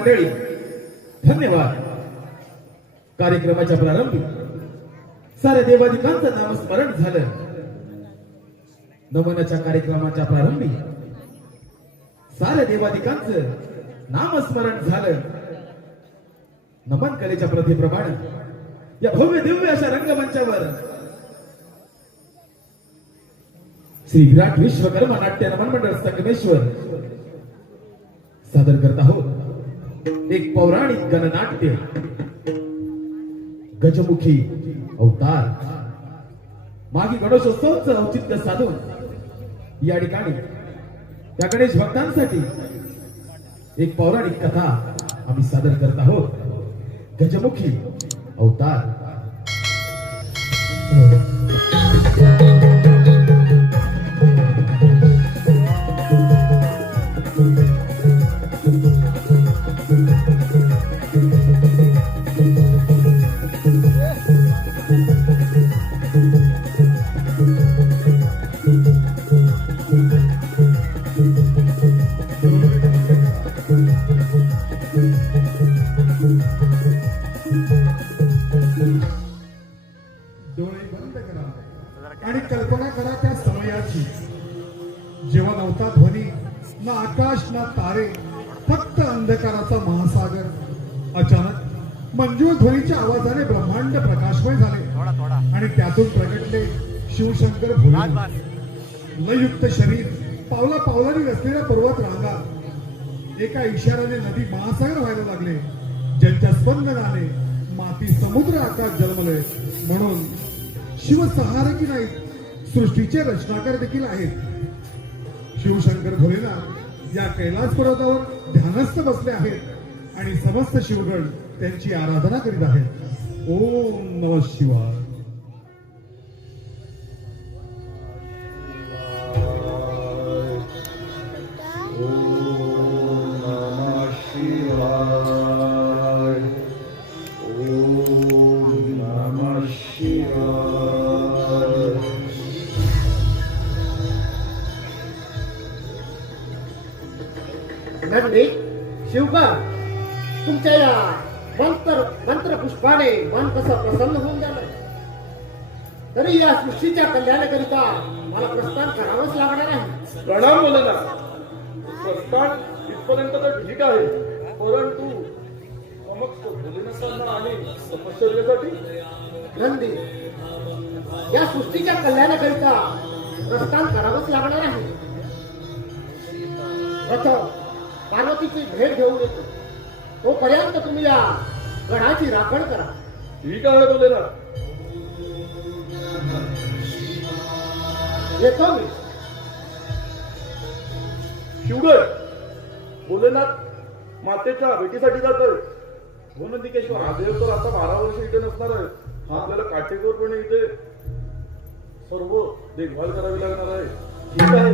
मंडळी, धन्यवाद. कार्यक्रमाच्या प्रारंभी साऱ्या देवादिकांचं नामस्मरण झालं. नमनाच्या कार्यक्रमाच्या प्रारंभी साऱ्या देवादिकांचं नामस्मरण झालं. नमन कलेच्या प्रथेप्रमाणे या भव्य दिव्य अशा रंगमंचावर श्री विराट विश्वकर्मा नाट्य नमन मंडळ संगमेश्वर सादर करत आहोत एक पौराणिक गणनाट्य गजमुखी अवतार. मागी गणेशोत्सवाचं औचित्य साधून या ठिकाणी त्या गणेश भक्तांसाठी एक पौराणिक कथा आम्ही सादर करत आहोत. गजमुखी अवतार. डोळे बंद करा आणि कल्पना करा त्या समयाची, जेव्हा नव्हता ध्वनी, ना आकाश ना तारे, फक्त अंधकाराचा महासागर. अचानक मंजूळ ध्वनीच्या आवाजाने ब्रह्मांड प्रकाशमय झाले आणि त्यातून प्रगटले शिवशंकर भोलेनाथ. लयुक्त शरीर, पावला पावलांनी रचलेल्या पर्वत रांगा, एका इशाऱ्याने नदी महासागर व्हायला लागले, ज्यांच्या स्पंदनाने माती समुद्र आकाश जन्मले. म्हणून शिव सहारकी नाहीत, सृष्टीचे रचनाकार देखील आहेत. शिवशंकर भोलेनाथ या कैलास पर्वतावर ध्यानस्थ बसले आहेत आणि समस्त शिवगण त्यांची आराधना करीत आहेत. ओम नमः शिवाय. नंदी शिवबा, तुमच्या या मंत्र पुष्पाने मन कसं प्रसन्न होऊन झालं. तरी या सृष्टीच्या कल्याणाकरिता मला प्रस्थान करावंच लागणार आहे. प्रणाम बोलेना. प्रस्थान इथपर्यंत तर ठीक आहे, परंतु समक्ष भोलेनाथांना आणि तपश्चर्येसाठी नंदी, या सृष्टीच्या कल्याणाकरिता प्रस्थान करावंच लागणार आहे. प्रथम पार्वतीची भेट घेऊन येतो. तोपर्यंत तुम्ही या गडाची राखण करा. ठीक आहे बोलेना. येतो मी. शिवगड, भोलेनाथ मातेच्या भेटीसाठी जात आहे. हो नंदिकेश्वर, महादेव तर आता 12 वर्ष इथे नसणार आहे. आपल्याला काटेकोरपणे इथे सर्व देखभाल करावी लागणार आहे. ठीक आहे.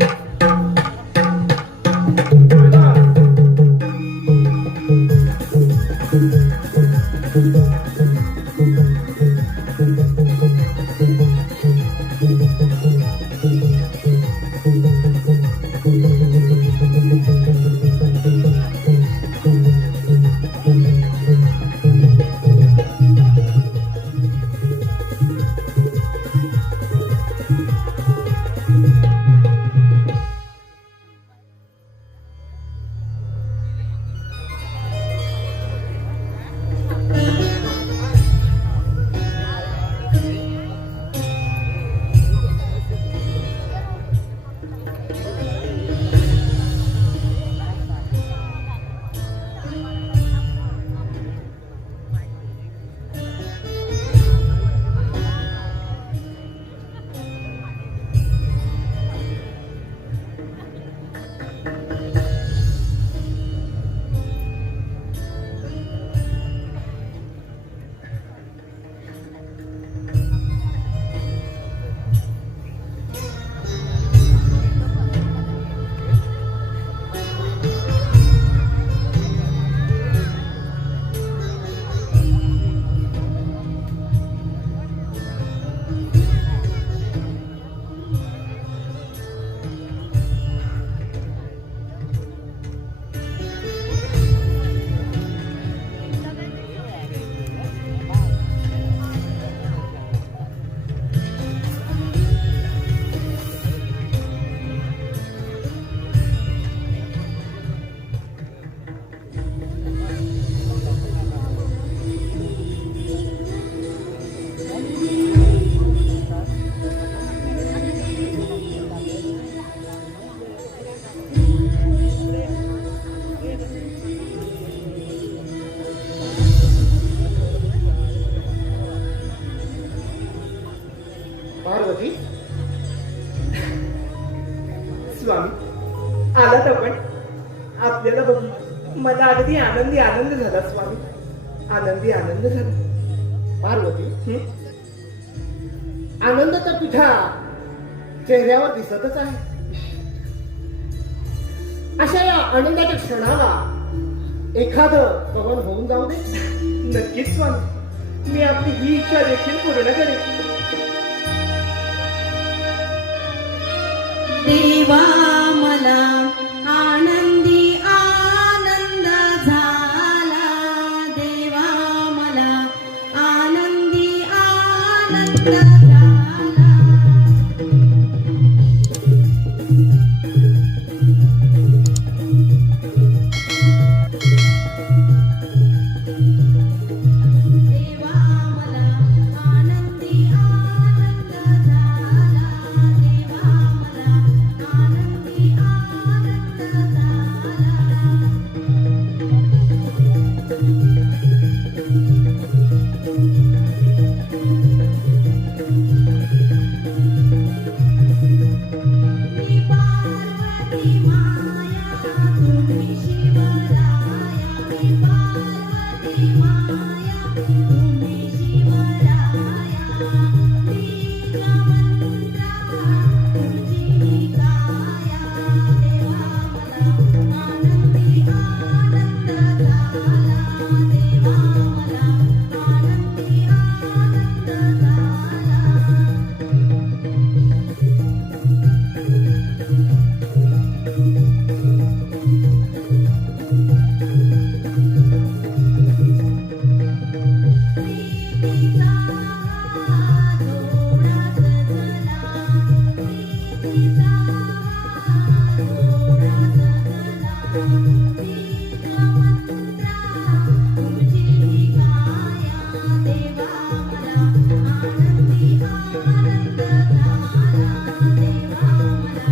स्वामी आलात आपण. आपल्याला बघून मला अगदी आनंद झाला स्वामी. आनंद झाला. पार्वती, आनंद तर तुझ्या चेहऱ्यावर दिसतच आहे. अशा या आनंदाच्या क्षणाला एखादं कवन होऊन जाऊ दे. नक्कीच स्वामी, मी आपली ही इच्छा देखील पूर्ण करेन. देवा मला आनंदी आनंद झाला. देवा मला आनंदी आनंद झाला. देवा मला आनंदी आनंद झाला. देवा मला आनंदी आनंद झाला. मी पार्वती माया तुम्ही शिवराया. मी पार्वती माया तुम्ही शिवराया. बीज मंत्र तुझी काया. देवा मला आनंदी आनंद झाला. देवा मला आनंदी आनंद झाला. प्रीतीचा जोडा सजला. प्रीतीचा जोडा सजला. बीज मंत्र तुझी काया. देवा मला आनंदी आनंद झाला. देवा मला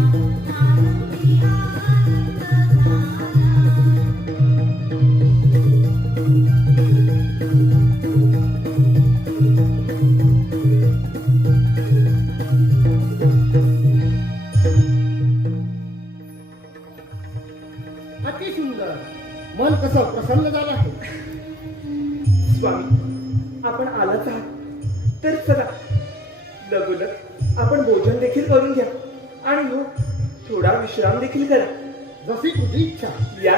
आनंदी आनंद झाला. अति सुंदर. मन कसं प्रसन्न झालं आहे. स्वामी आपण आलाच आहात तर चला लगोलग आपण भोजन देखील करून घ्या आणि हो थोडा विश्राम देखील करा. जशी तुझी इच्छा. या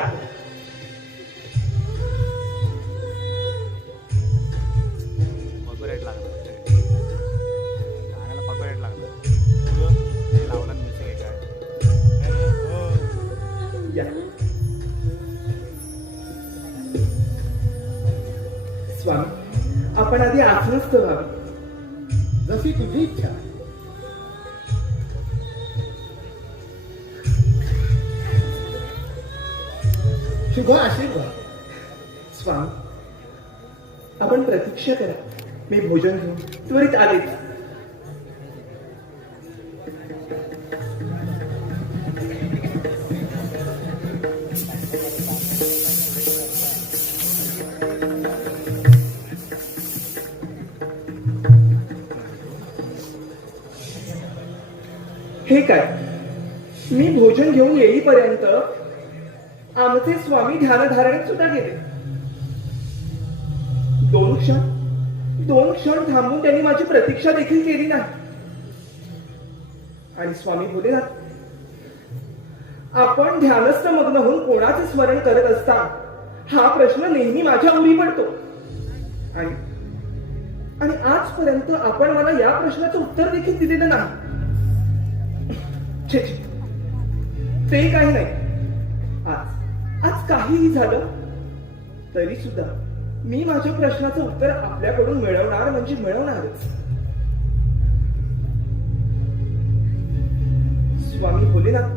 कॉपीराईट लागलं गाण्याला कॉपीराईट लागलं हे लावलं म्युझिक आहे काय या स्वामी आपण आधी आसनस्थ व्हावे. जशी तुझी इच्छा. शुभ आशीर्वाद. स्वामी आपण प्रतीक्षा करा. मी भोजन घेऊन त्वरित आलेच. हे काय, मी भोजन घेऊन येईपर्यंत आमचे स्वामी ध्यानधारणेत सुद्धा गेले. दोन क्षण थांबून त्यांनी माझी प्रतीक्षा देखील केली नाही. आणि स्वामी भोलेनाथ, आपण ध्यानस्थ मग्न होऊन कोणाचे स्मरण करत असता हा प्रश्न नेहमी माझ्या उरी पडतो. आणि आजपर्यंत आपण मला या प्रश्नाचं उत्तर देखील दिलेलं नाही. छे छे, ते काही नाही. आज काहीही झालं तरी सुद्धा मी माझ्या प्रश्नाचं उत्तर आपल्याकडून मिळवणार म्हणजे मिळवणारच. स्वामी भोलेनाथ,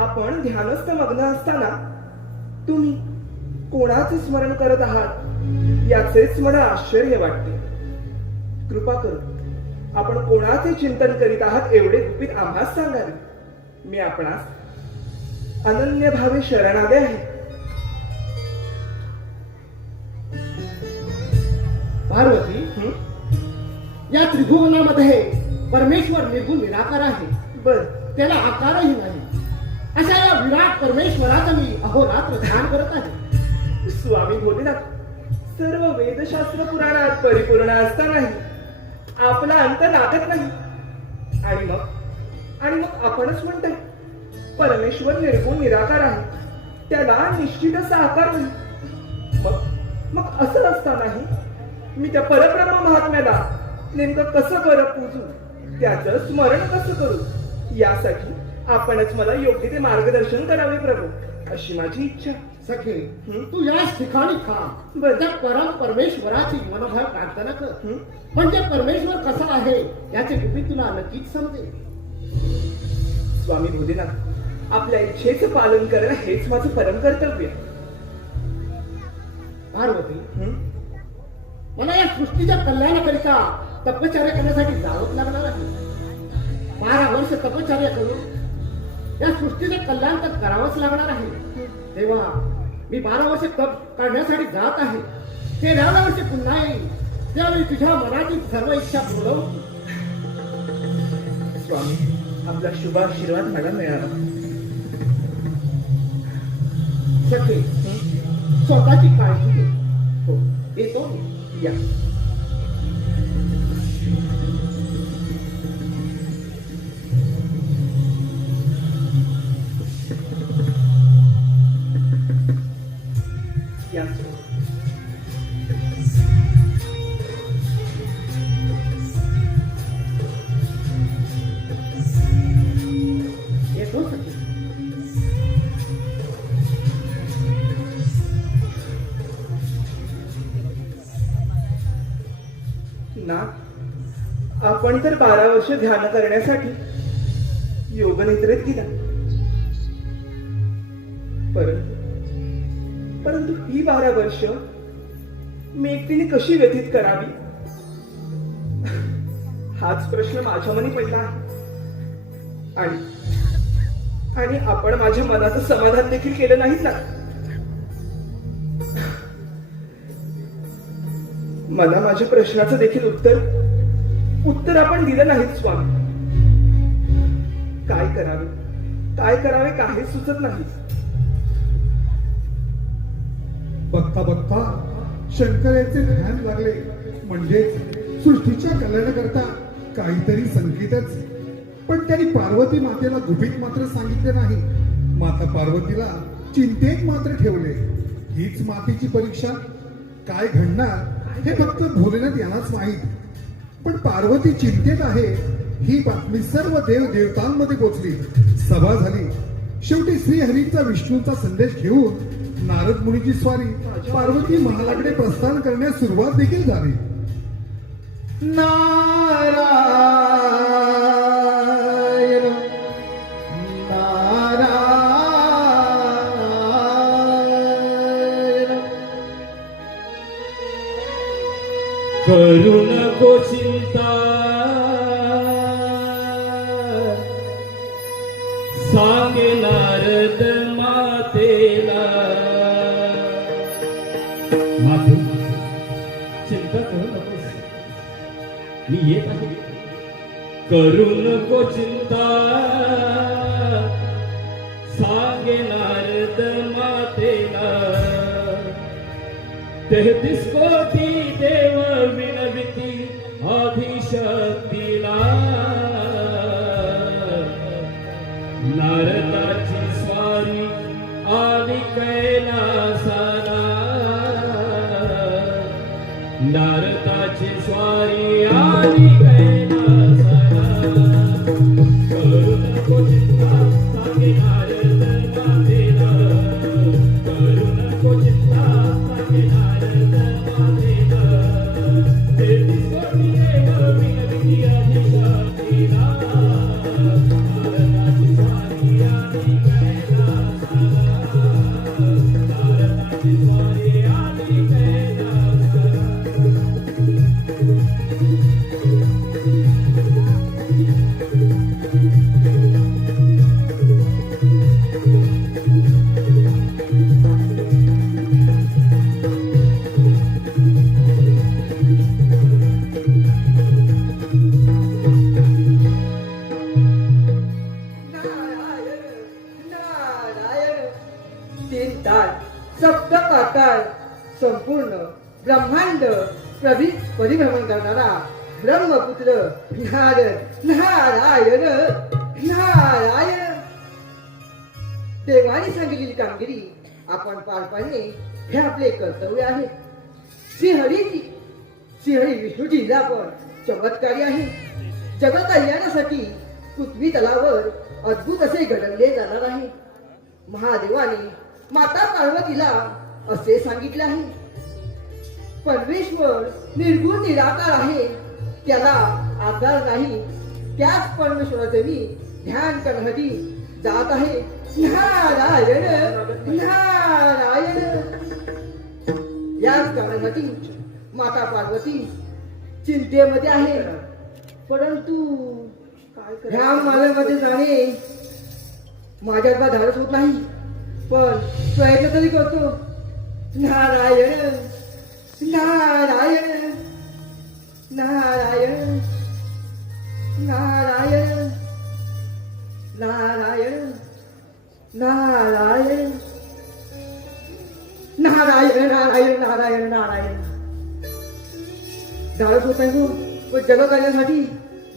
आपण ध्यानस्थ मग्न असताना तुम्ही कोणाचे स्मरण करत आहात याचेच मला आश्चर्य वाटते. कृपा करून आपण कोणाचे चिंतन करीत आहात एवढे गुपित आम्हास सांगावे. मी आपणास अनन्य भावे शरणागत आहे. पार्वती, या त्रिभुवनामध्ये परमेश्वर निर्गुण निराकार आहे. बर त्याला आकारही नाही अशा या विराट परमेश्वराचं मी अहोरात्र ध्यान करत आहे. स्वामी भोलेनाथ, सर्व वेदशास्त्र पुराणात परिपूर्ण असतानाही आपला अंत लागत नाही. आणि मग आपणच म्हणताय परमेश्वर निर्गुण निराकार आहे, त्याला निश्चित असा आकार नाही. मग असं असतानाही मी त्या परब्रह्म महात्म्याला नेमकं कसं बरं पूजू, त्याचं स्मरण कसं करू, यासाठी आपणच मला योग्य ते मार्गदर्शन करावे प्रभू, अशी माझी इच्छा. सखे, तू याच ठिकाणी थांब. बरं. त्या परम परमेश्वराची मनोभाव प्रार्थना कर. म्हणजे परमेश्वर कसा आहे याचे गुपित तुला नक्कीच समजेल. स्वामी भोलेनाथ, आपल्या इच्छेचं पालन करणं हेच माझं परम कर्तव्य. पार्वती, मला या सृष्टीच्या कल्याणाकरिता तपश्चर्या करण्यासाठी जावंच लागणार आहे. 12 वर्ष तपश्चर्या करून या सृष्टीचे कल्याण तर करावंच लागणार आहे. तेव्हा मी 12 वर्ष तप काढण्यासाठी जात आहे. 13व्या वर्षी पुन्हा येईल, त्यावेळी तुझ्या मनातील सर्व इच्छा पूर्ण होतील. स्वामी, आपला शुभ आशीर्वाद मला मिळाला. सखे, स्वतःची काळजी घे. हो, येतो मी. या. या. येतो सखे. ना, आपण तर 12 वर्ष ध्यान करण्यासाठी योगनिद्रेत गेला. परंतु ही 12 वर्ष मी एकटीने कशी व्यतीत करावी, हाच प्रश्न माझ्या मनी पडला आहे. आणि आपण माझ्या मनाचं समाधान देखील केलं नाहीत ना. मला माझ्या प्रश्नाचं देखील उत्तर आपण दिलं नाहीत स्वामी. काय करावे काही सुचत नाही. बघता बघता शंकराचे ध्यान लागले. म्हणजेच सृष्टीच्या कल्याणाकरता काहीतरी संकेतच. पण त्यांनी पार्वती मातेला गुपित मात्र सांगितले नाही. माता पार्वतीला चिंतेत मात्र ठेवले. हीच मातेची परीक्षा. काय घडणार हे फक्त भोलेनाथ यांनाच माहीत. पण पार्वती चिंतेत आहे ही बातमी सर्व देव देवतांमध्ये पोचली. सभा झाली. शेवटी श्रीहरींचा विष्णूचा संदेश घेऊन नारद मुनीची स्वारी पार्वती महालाकडे प्रस्थान करण्यास सुरुवात देखील झाली. नारायण करू नको चिंता सांगे नारद मातेला. माते, चिंता करू नकोस, मी येत आहे. करू नको चिंता सांगे नारद मातेला. 33 कोटी देव विनविती आदिशक्तीला. नारदाची स्वारी आली कैलासाला. नारदाची स्वारी आली कैलासाला. करू नको चिंता सांगे नारद मातेला. करू नको चिंता सांगे नारद मातेला. 33 कोटी देव विनविती आदिशक्तीला. नारदाची स्वारी आली कैलासाला. नारदाची स्वारी आली कैलासाला. निराकार संपूर्ण ब्रह्मांड परिभ्रमण करणारा ब्रह्मपुत्र नारद नारायण नारायण. देवाने सांगितलेली कामगिरी आपण पार पाडणे हे आपले कर्तव्य आहे. श्रीहरी विष्णूजीला आपण चमत्कारी आहे. जगकल्याणासाठी पृथ्वी तलावर अद्भुत असे घडवले जाणार आहे. महादेवाने माता पार्वतीला असे सांगितले आहे, परमेश्वर निर्गुण निराकार आहे, त्याला आकार नाही. त्याच परमेश्वराचे मी ध्यान करण्यासाठी जात आहे. नारायण नारायण. याच कारणासाठी माता पार्वती चिंतेमध्ये आहे. परंतु ह्या मार्गामध्ये जाणे माझ्यात धाडस होत नाही, पण प्रयत्न तरी करतो. नारायण नारायण नारायण नारायण नारायण नारायण नारायण नारायण नारायण नारायण. धाडस होत नाही पण जग करण्यासाठी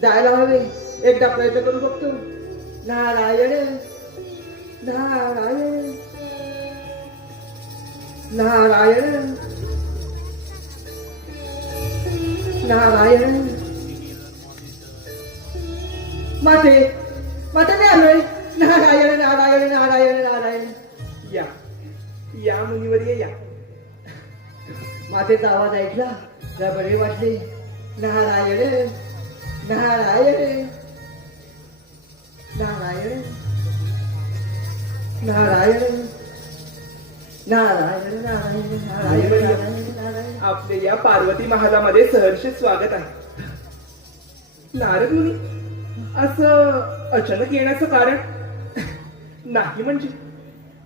जायला हवे. एकदा प्रयत्न करून बघतो. नारायण नारायण नारायण नारायण. माते माते मी आलोय. नारायण नारायण नारायण नारायण. या मुनीवर या. मातेचा आवाज ऐकला त्या बरे वाटले. नारायण नारायण नारायण नारायण नारायण नारायण नारायण नारायण. आपले या पार्वती महालामध्ये सहर्ष स्वागत आहे. नारद मुनी, असं अचानक येण्याचं कारण नाही. म्हणजे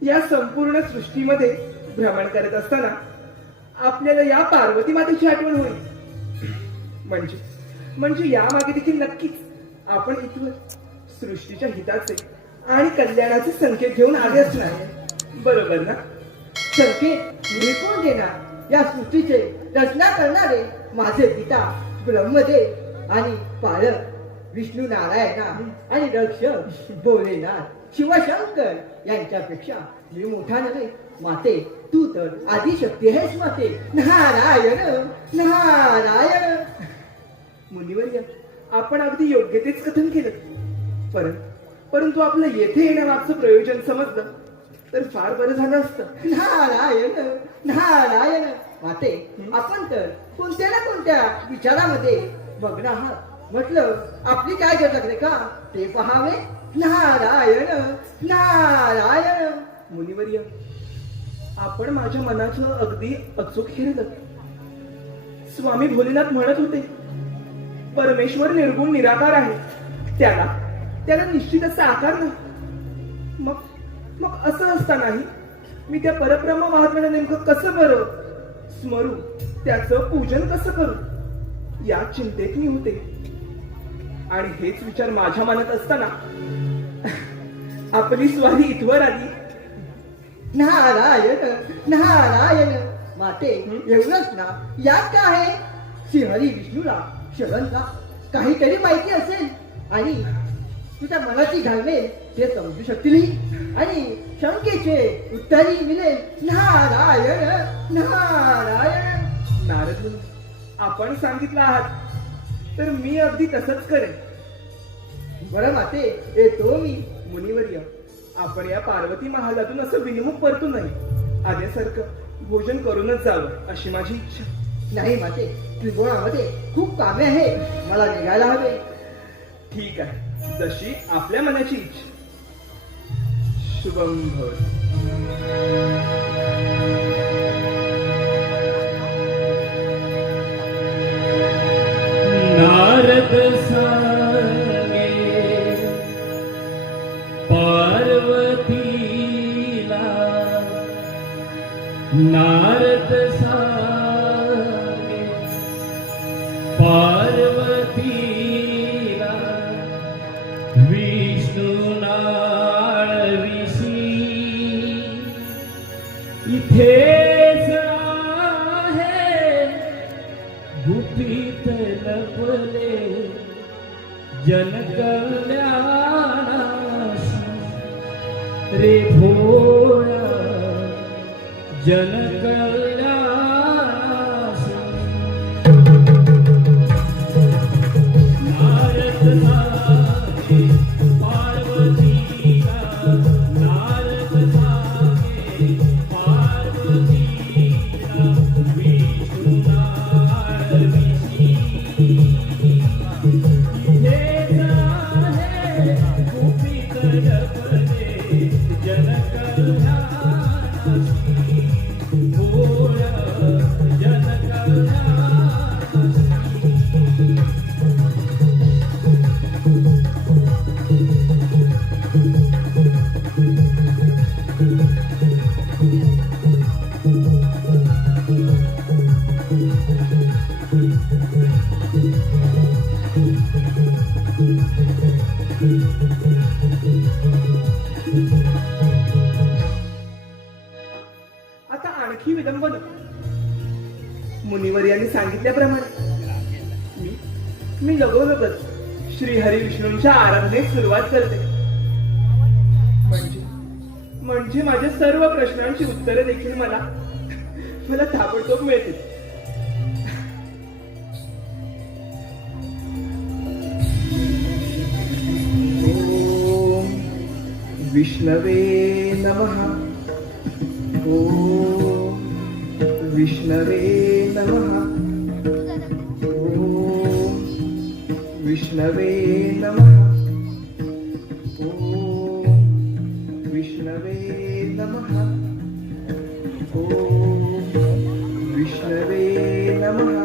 या संपूर्ण सृष्टीमध्ये भ्रमण करत असताना आपल्याला या पार्वती मातेची आठवण होईल. म्हणजे यामागे देखील नक्कीच आपण इथवर सृष्टीच्या हिताचे आणि कल्याणाचे संकेत घेऊन आले असणार, बरोबर ना? संकेत मी कोण देणार? या सृष्टीचे रचना करणारे माझे पिता ब्रह्मदेव आणि पालक विष्णू नारायणा आणि रक्षक भोलेनाथ शिवशंकर यांच्यापेक्षा मी मोठा नव्हे. माते, तू तर आदिशक्ती आहेस माते. नारायण नारायण. मुनिवर्य, आपण अगदी योग्य तेच कथन केलं. परंतु आपलं येथे येण्यामागचं प्रयोजन समजलं तर फार बरं झालं असतं. नारायण नारायण. माते, आपण तर कोणत्या ना कोणत्या विचारामध्ये मग्न आहात. म्हटलं आपली काय गरज रे का ते पहावे. नारायण नारायण. मुनिवर्य, आपण माझ्या मनाचं अगदी अचूक हेरलं. स्वामी भोलेनाथ म्हणत होते, परमेश्वर निर्गुण निराकार आहे, त्याला निश्चित असा आकार नाही. मग असं असतानाही मी त्या परब्रह्म महात्म्याला नेमकं कसं बरं स्मरू, त्याचं पूजन कसं करू, या चिंतेत मी होते. आणि हेच विचार माझ्या मनात असताना आपली स्वारी इथवर आली. नारायण नारायण. माते, एवढंच ना, यात काय आहे? श्रीहरी विष्णूला शरणला काहीतरी माहिती असेल आणि तुझ्या मनाची घालमेल ते समजू शकतील आणि शंकेचे उत्तरही मिळेल. नारायण नारायण. नारद मुनी, आपण सांगितलं आहात तर मी अगदी तसंच करेन. बरं माते, येतो मी. मुनिवर्य, आपण या पार्वती महालातून असं विनिमुख परतू नाही. आल्यासारखं भोजन करूनच जावं अशी माझी इच्छा. नाही माते, त्रिकोणामध्ये खूप कामे आहे, मला निघायला हवे. ठीक आहे, जशी आपल्या मनाची इच्छा. शुभम भवतु. नारद सांगे पार्वतीला, नारद सांगे पार्वतीला, विष्णू नाळ ऋषी इथेच रे भोळा जन कल्यास नारद सागे पार्वतीला नारद सागे पार्वतीला विष्णू नारविशी आता आणखी विडंबन. मुनिवर यांनी सांगितल्याप्रमाणे मी लगोलगच श्री हरी विष्णूंच्या आराधनेस सुरुवात करते. म्हणजे माझ्या सर्व प्रश्नांची उत्तरे देखील मला ताबडतोब मिळतील. ओम विष्णवे नमः. ओम विष्णवे नमः. ओम विष्णवे नमः. ओम विष्णवे नमः. ओम विष्णवे नमः.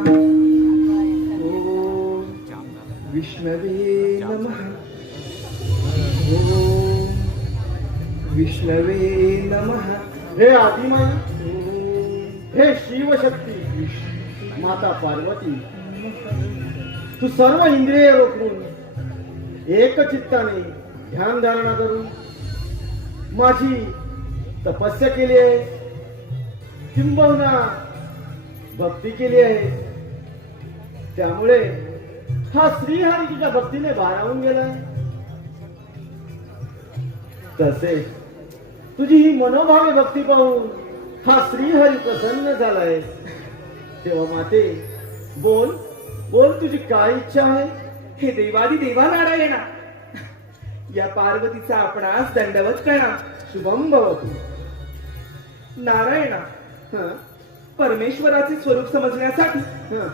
ओम विष्णवे नमः. ओम विष्णवे नमः. हे आदिमाई, हे शिवशक्ती माता पार्वती, तू सर्व इंद्रिय रोखून एक चित्ताने ध्यान धारणा करून माझी तपस्या केली आहे, किंबहुना भक्ती केली आहे. त्यामुळे हा श्रीहरी तुझ्या भक्तीने भारावून गेलाय. तसेच तुझी ही मनोभावे भक्ती पाहून हा श्रीहरी प्रसन्न झालाय. तेव्हा माते, बोल बोल, तुझी काय इच्छा आहे? हे देवादी देवा नारायणा, या पार्वतीचा आपणास दंडवत प्रणाम. शुभम भवतु. नारायणा, हं, परमेश्वराचे स्वरूप समजण्यासाठी हं,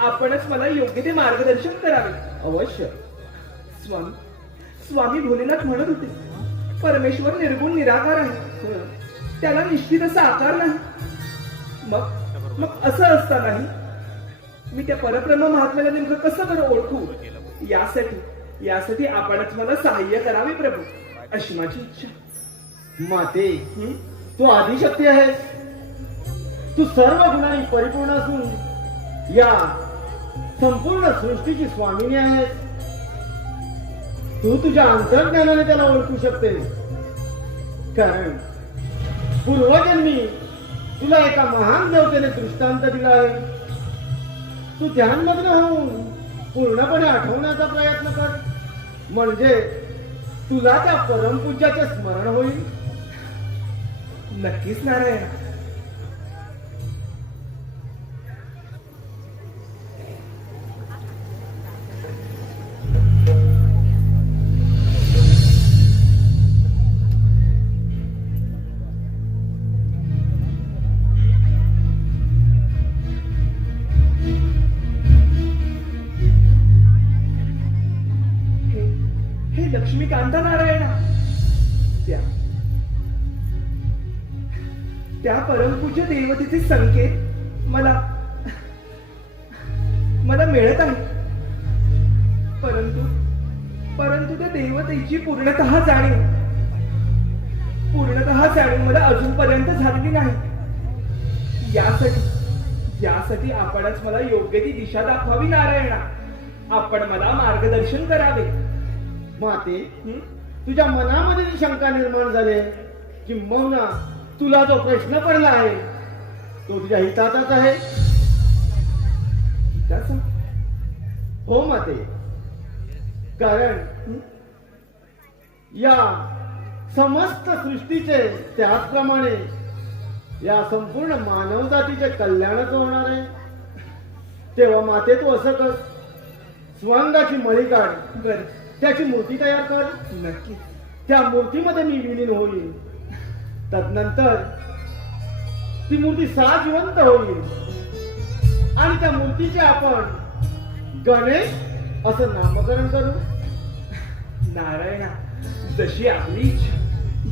आपणच मला योग्य ते मार्गदर्शन करावे. अवश्य. स्वामी भोलेनाथ म्हणत होते, परमेश्वर निर्गुण निराकार आहे, हं, त्याला निश्चित असा आकार नाही. मग असं असतानाही मी त्या परब्रह्म महात्म्याला नेमकं कसं बरं ओळखू? यासाठी आपणच मला सहाय्य करावे प्रभू, अशी माझी इच्छा. माते, तू आदिशक्ती आहेस. तू सर्व गुणांनी परिपूर्ण असून या संपूर्ण सृष्टीची स्वामिनी आहेस. तू तुझ्या अंतर्ज्ञानाने त्याला ओळखू शकतेस. कारण पूर्वजन्मी तुला एका महान देवतेने दृष्टांत दिला आहे. तू ध्यानमग्न होऊन पूर्णपणे आठवण्याचा प्रयत्न कर, म्हणजे तुला त्या परमपूज्याचे स्मरण होईल. नक्कीच नारायण. हे लक्ष्मीकांता नारायणा, त्या परमपूज्य देवतेचे संकेत मला मिळत आहे. परंतु त्या देवतेची पूर्णतः जाणीव मला अजूनपर्यंत झालेली नाही. यासाठी आपणच मला योग्य ती दिशा दाखवावी. नारायणा, आपण मला मार्गदर्शन करावे. माते, तुझ्या मनामध्ये जी शंका निर्माण झाली, किंबहुना तुला जो प्रश्न पडला आहे तो तुझ्या हिताचाच आहे. हिताचा? हो माते, कारण या समस्त सृष्टीचे त्याचप्रमाणे या संपूर्ण मानव जातीचे कल्याणच होणार आहे. तेव्हा माते तू असं कर, स्वांगाची मळी काढ, बर, त्याची मूर्ती तयार कर. नक्की. त्या मूर्तीमध्ये मी विलीन होईल. तदनंतर ती मूर्ती जिवंत होईल आणि त्या मूर्तीचे आपण गणेश असं नामकरण करू. नारायणा, जशी आपली इच्छा,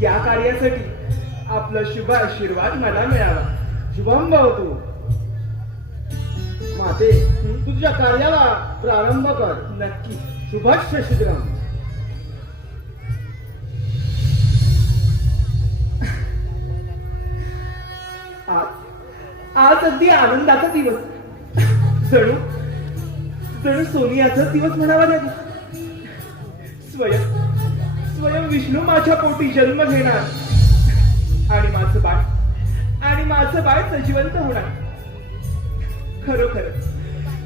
या कार्यासाठी आपला शुभ आशीर्वाद मला मिळावा. शुभम भवतु. माते तू तुझ्या कार्याला प्रारंभ कर. नक्की. शुभस्य शीघ्रम. आज अगदी आनंदाचा दिवस, जणू जणू सोनियाचा दिवस म्हणावा लागेल. स्वयं विष्णू माझ्या पोटी जन्म घेणार आणि माझं बाळ सजीवंत होणार.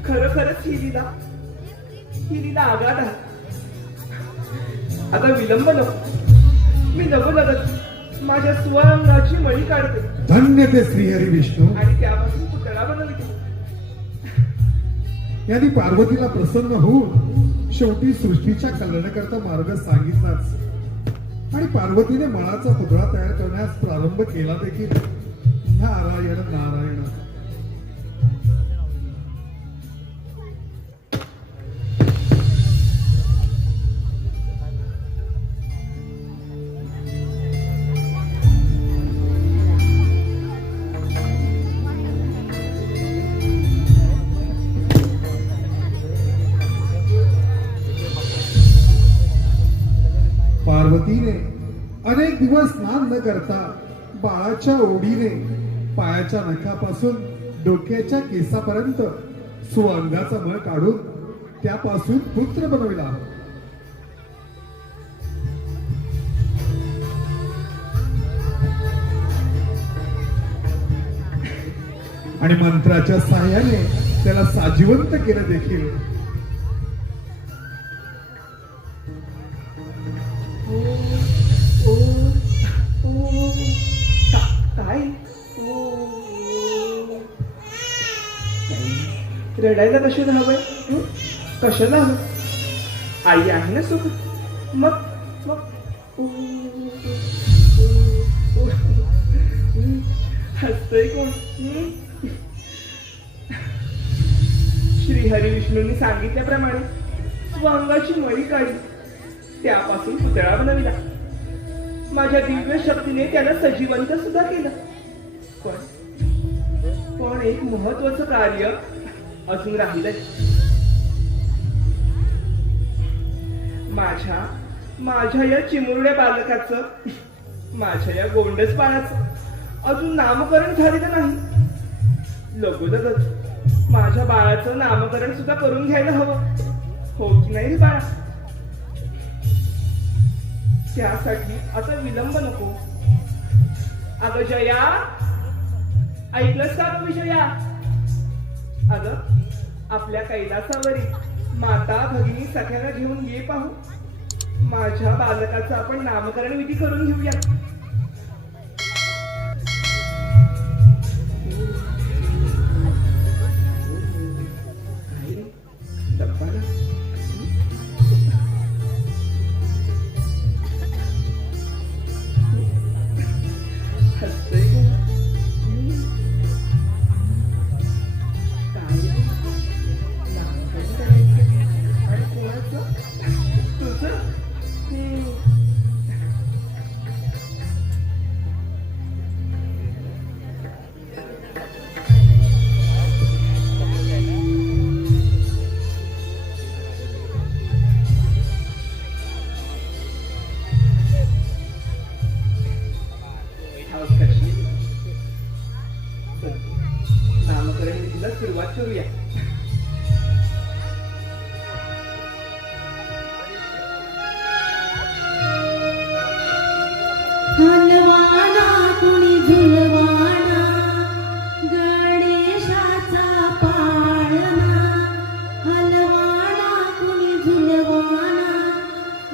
खरोखरच ही लीला आगाध आहे. आता विलंब नको, मी लगोलगच माझ्या स्वरंगाची मळी काढते धन्य ते श्रीहरी विष्णू. आणि त्यापासून पुतळा बनवते. यांनी पार्वतीला प्रसन्न होऊन शेवटी सृष्टीच्या कल्याणाकरता मार्ग सांगितलाच आणि पार्वतीने मळाचा पुतळा तयार करण्यास प्रारंभ केला देखील. नारायण नारायण. पार्वतीने अनेक दिवस स्नान न करता बाळाच्या ओढीने पायाच्या नखापासून डोक्याच्या केसापर्यंत सुअंगाचा मळ काढून त्यापासून पुत्र बनविला. आणि मंत्राच्या साह्याने त्याला साजिवंत केलं देखील. काय रडायला कशाला हवंय? कशाला हवं? आई आहे ना सोबत. मग हसतोय कोण? श्रीहरी विष्णूंनी सांगितल्याप्रमाणे स्वांगाची मळी काढली, त्यापासून पुतळा बनविला. माझ्या दिव्य शक्तीने त्याला सजीवंत सुद्धा केलं. पण एक महत्वाचं कार्य अजून राहिलंय. माझ्या या चिमुरड्या बालकाचं, माझ्या या गोंडस बाळाचं अजून नामकरण झालेलं नाही. लगोलगच माझ्या बाळाचं नामकरण सुद्धा करून घ्यायला हवं, हो की नाही रे बाळा? त्यासाठी आता विलंब नको. अगं जया, ऐकलंस का गं विजया? अगं आपल्या कैलासावरील माता भगिनी सख्याला घेऊन ये पाहू. माझ्या बालकाचं आपण नामकरण विधी करून घेऊया. नामकरण विधीला सुरुवात करूया. हलवाना कुणी झुलवाना गणेशाचा पाळणा. हलवाना कुणी झुलवाना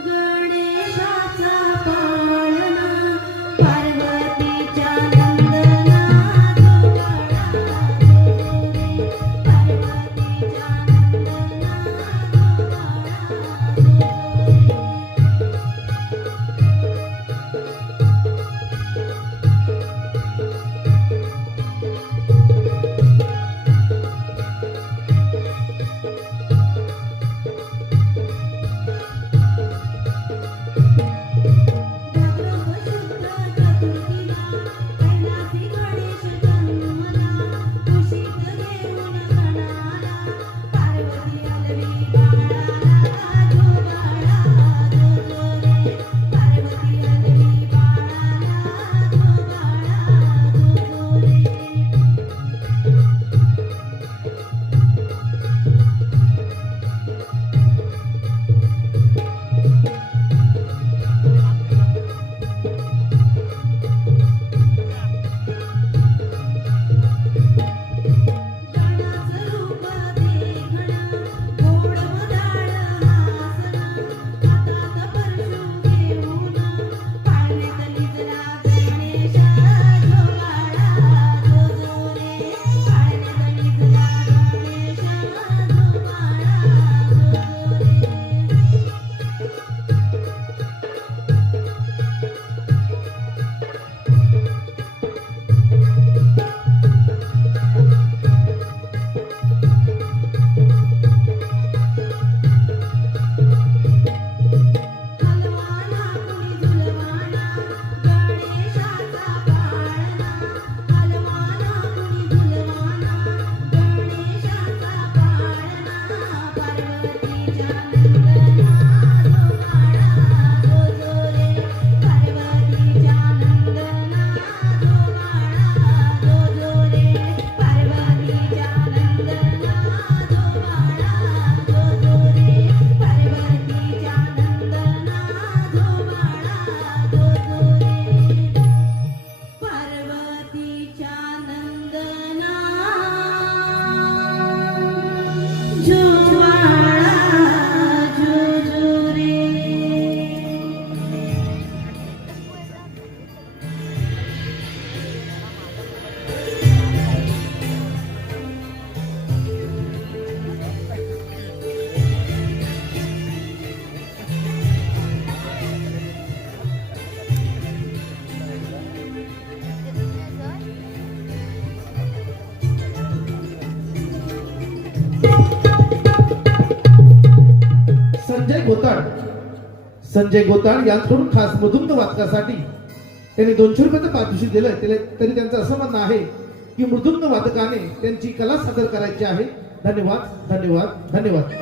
गणेशाचा पाळणा. गोताड संजय गोताड यांच्याकडून खास मृदुंग वादकासाठी त्यांनी 200 रुपयाचं पारितोषिक दिलं. तरी त्यांचं असं म्हणणं आहे की मृदुंग वादकाने त्यांची कला सादर करायची आहे. धन्यवाद, धन्यवाद, धन्यवाद.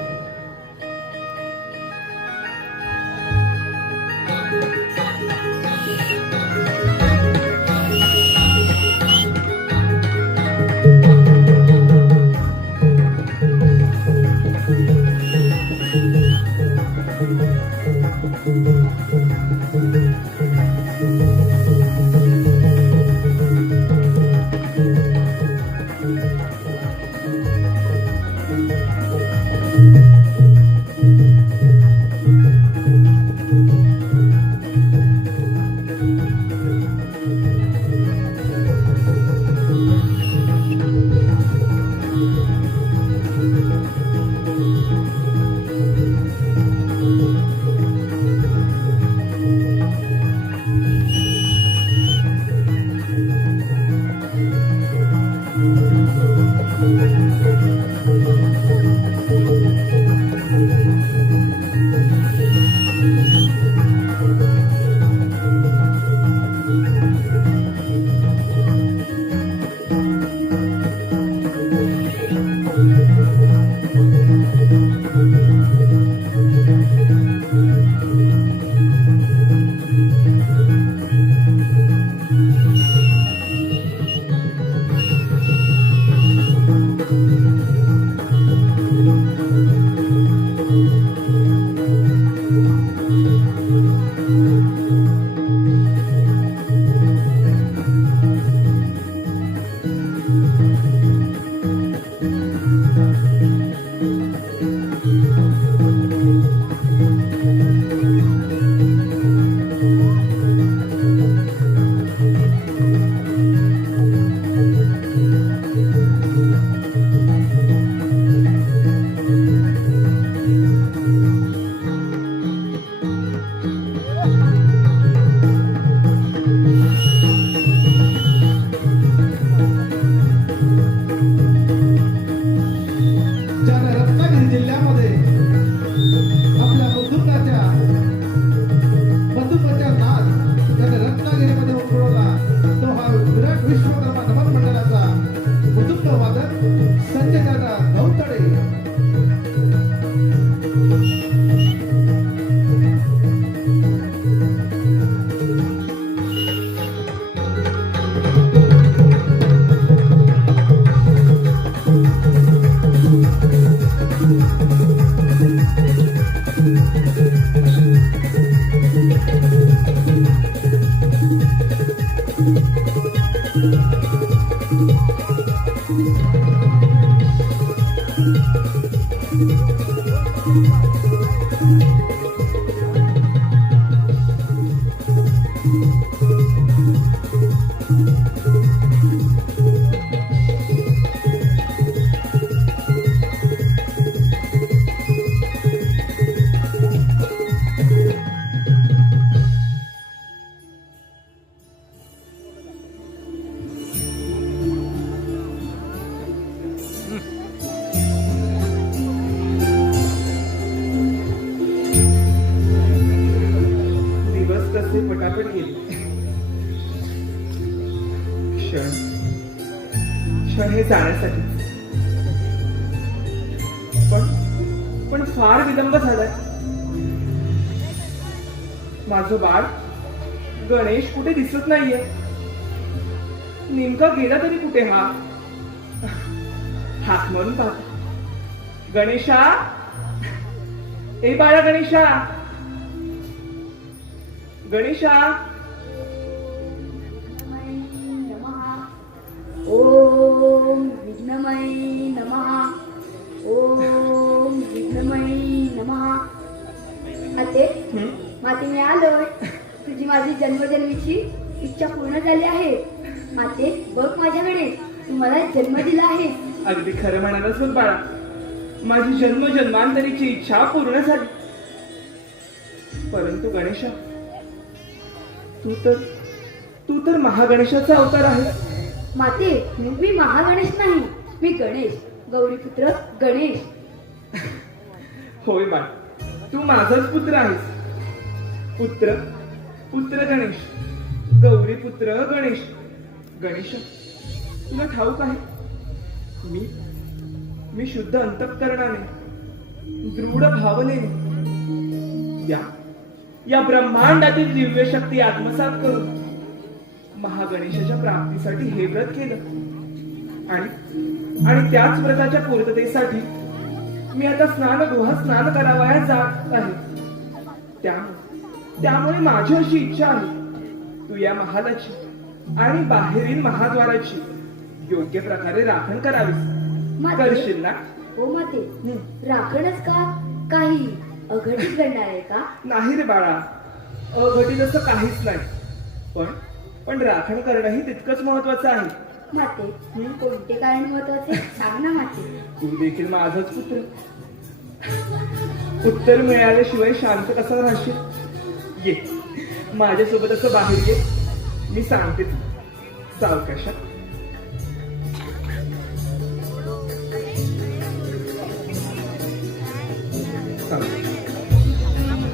पटापट गेली. क्षण हे जाण्यासाठी पण फार विलंब झालाय. माझं बाळ गणेश कुठे दिसत नाहीये. नेमका गेला तरी कुठे हा? हाक म्हणून पाहतो. गणेशा, ए बाळा गणेशा, गणेशा. ओम विघ्नमयी नमः. ओम विघ्नमयी नमः. माते मी आलोय. तुझी माझी जन्मजन्मीची इच्छा पूर्ण झाली आहे. माते बघ माझ्याकडे, तू मला जन्म दिला आहे. अगदी खरं म्हणालास बघ बाळा, माझी जन्मांतरीची इच्छा पूर्ण झाली. परंतु गणेशा, तू तर महागणेशाचा अवतार आहे. माते मी महागणेश नाही, मी गणेश, गौरीपुत्र गणेश. होय बाळ, तू माझाच पुत्र आहेस. पुत्र पुत्र गणेश, गौरी पुत्र गणेश. गणेश, तुला ठाऊक आहे मी शुद्ध अंतःकरणाने, दृढ भावनेने या ब्रह्मांडातील दिव्य शक्ती आत्मसात करून महागणेशाच्या प्राप्तीसाठी हे व्रत केलं. आणि त्याच व्रताच्या पूर्ततेसाठी मी आता स्नानगृहात स्नान करावयास जात आहे. त्यामुळे माझी अशी इच्छा आहे, तू या महालाची आणि बाहेरील महाद्वाराची योग्य प्रकारे राखण करावीस. करशील ना? हो माते. राखणच का, काही अघटित घडणार आहे का? नाही रे बाळा, अघटित असं काहीच नाही. पण राखण करणंही तितकंच महत्वाचं आहे. माते, कोणते कारण महत्वाचे सांग ना माते. तू देखील माझाच पुत्र. उत्तर मिळाल्याशिवाय शांत कसा राहशील? ये माझ्यासोबत असं बाहेर ये, मी सांगते सावकाशा.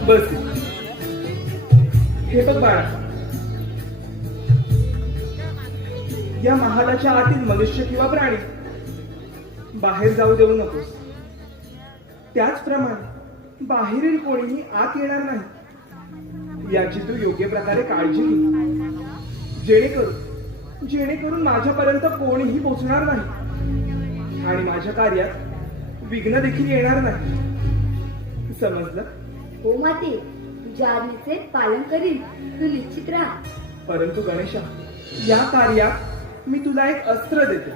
बस हे बघ बाळा, या महालाच्या आतील मनुष्य किंवा प्राणी बाहेर जाऊ देऊ नकोस. त्याचप्रमाणे बाहेरील कोणीही आत येणार नाही याची तू योग्य प्रकारे काळजी घे, जेणेकरून माझ्यापर्यंत कोणीही पोहोचणार नाही आणि माझ्या कार्यात विघ्न देखील येणार नाही. समजलं? हो माते, तुझ्या आज्ञेचे पालन करीन. तू निश्चित राहा. परंतु गणेशा, या कार्यात मी तुला एक अस्त्र देते.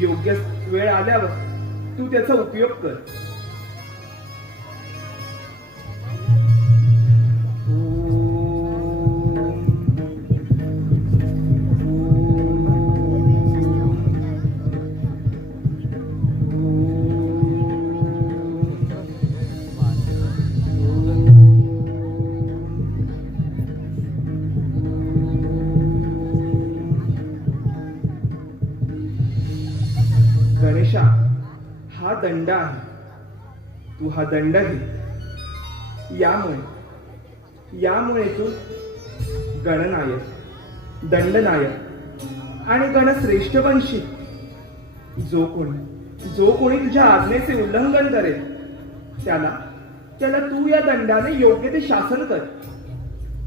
योग्य वेळ आल्यावर तू त्याचा उपयोग कर. गणेशा, हा दंड आहे. तू हा दंड घे. यामुळे तू गणनायक, दंडनायक आणि गणश्रेष्ठ बनशील. जो कोणी तुझ्या आज्ञेचे उल्लंघन करेल त्याला तू या दंडाने योग्य ते शासन कर.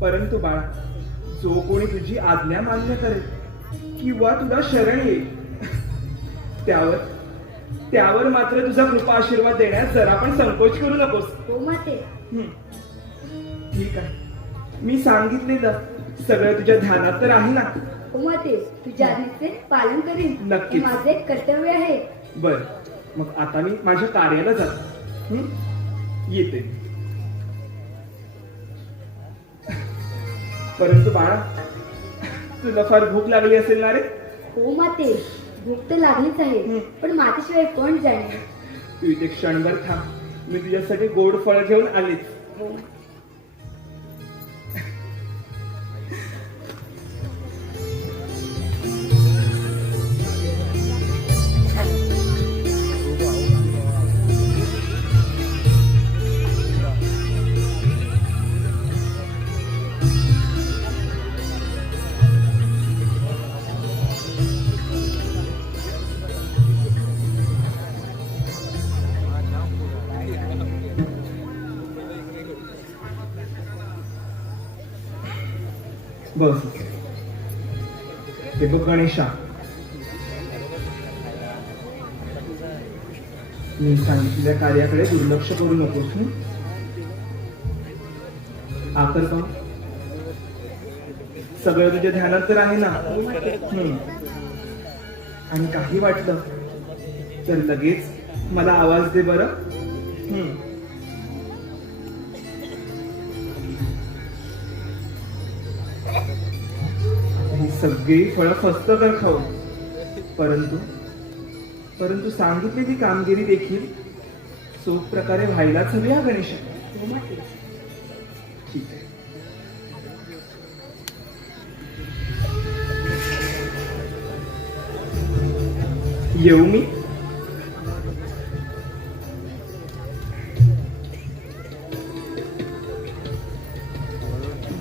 परंतु बाळा, जो कोणी तुझी आज्ञा मान्य करेल किंवा तुला शरण येईल त्यावर मात्र तुझा कृपा आशीर्वाद देण्यास जरा पण संकोच करू नकोस. हो माते. ठीक आहे, मी सांगितलेलं सगळं तुझ्या ध्यानात तर आहे ना? हो माते, तुझ्या आज्ञेचे पालन करीन. नक्कीच. हे माझे कर्तव्य आहे. बर, मग आता मी माझ्या कार्याला जातो. येते. परंतु बाळा, तुला फार भूक लागली असेल ना रे? हो माते, भूक तर लागलीच आहे. पण मातेशिवाय कोण जाणे. तू इथे क्षणभर थांब, मी तुझ्यासाठी गोड फळ घेऊन आलीच. हो. बस. हे बघ गणेशा, मी सांगितलेल्या कार्याकडे दुर्लक्ष करू नकोस. आकर का सगळं तुझ्या ध्यानात तर आहे ना? आणि काही वाटलं तर लगेच मला आवाज दे बरं. ही सगळी फळं फस्त कर खाऊ, परंतु सांगितलेली कामगिरी देखील चोख प्रकारे व्हायलाच हवी हा गणेश. ठीक आहे. येऊ मी?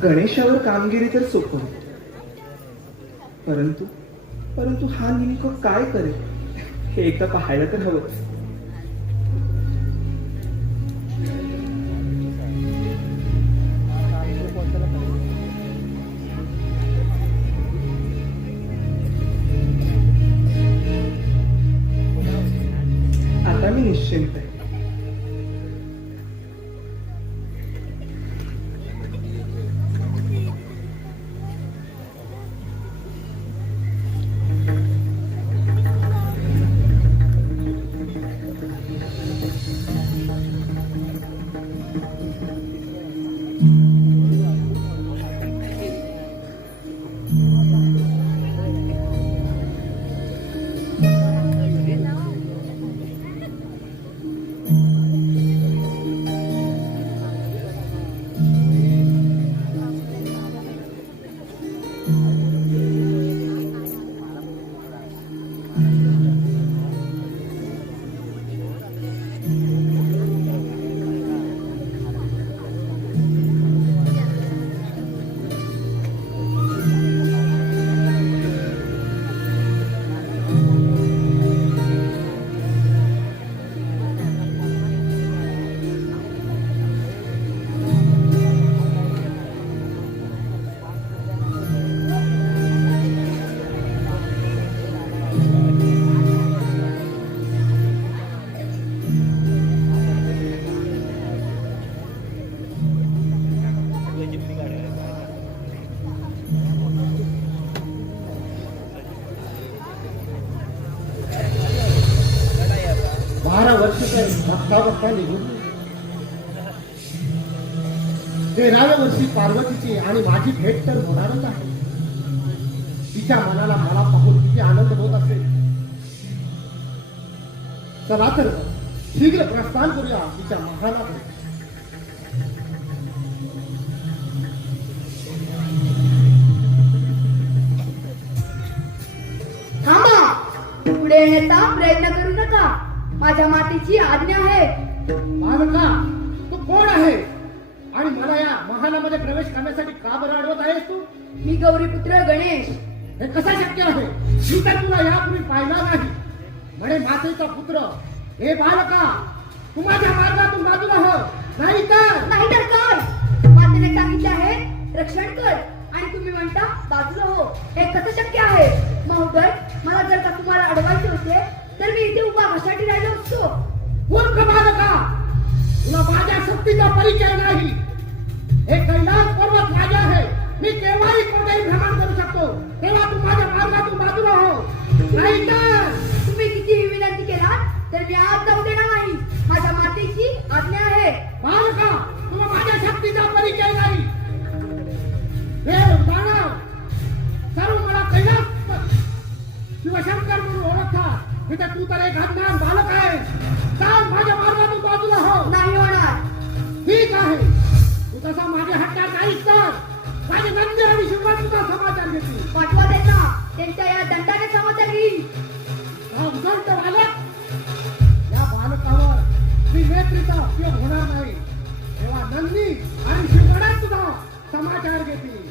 गणेशावर कामगिरी तर सोपवली, परंतु परंतु हा नेमकं काय करेल हे एकदा पाहायला तर हवंच. आता मी निश्चिंत आहे. बघता निघून 13व्या वर्षी पार्वतीची आणि माझी भेट तर होणारच आहे. तिच्या मनाला मला पाहून किती आनंद होत असेल. चला तर शीघ्र प्रस्थान करूया तिच्या महालाकडे. थांबा, पुढे येण्याचा प्रयत्न करू नका. माझ्या मातेची आज्ञा आहे. बालका, तू कोण आहे आणि मला या महालामध्ये प्रवेश करण्यासाठी का बरं अडवत आहेस तू? मी गौरीपुत्र गणेश. हे कसं शक्य आहे? मी तर तुला यापूर्वी पाहिला नाही. म्हणे मातेचा पुत्र. हे बालका, तू माझ्या मार्गातून बाजूला हो, नाहीतर काय? मातेने सांगितले आहे रक्षण कर आणि तुम्ही म्हणता बाजूला हो. हे कसं शक्य आहे? महोदय, मला जर का तुम्हाला अडवायचे होते तर मी इथे उभा कशासाठी राहिलो असतो. मूर्ख बालका, तुला माझ्या शक्तीचा परिचय नाही. हे कैलास पर्वत माझे आहे. मी केव्हाही कोणतेही भ्रमण करू शकतो. तेव्हा तू माझ्या मार्गातून बाजूला हो, नाहीतर तुम्ही कितीही विनंती केलात तर मी आज जाऊ देणार नाही. माझ्या मातेची आज्ञा आहे. बालका, तुला माझ्या शक्तीचा परिचय नाही. देव दानव सर्व मला कैलास शिवशंकर म्हणून ओळखतात. तिथे तू तर एक अज्ञान बालक आहे. चाल माझ्या मार्गातून बाजूला हो. नाही होणार. ठीक आहे, तू तसा माझ्या हट्टात नाहीस तर माझे नंदी आणि शिवरात्रीचा समाचार घेतली. पाठवा त्यांना. त्यांच्या या दंडाने समाचार घेईल. उदंत बालक, या बालकावर त्रिनेत्रीचा उपयोग होणार नाही. तेव्हा नंदी आणि शिवगणात सुद्धा समाचार घेतील.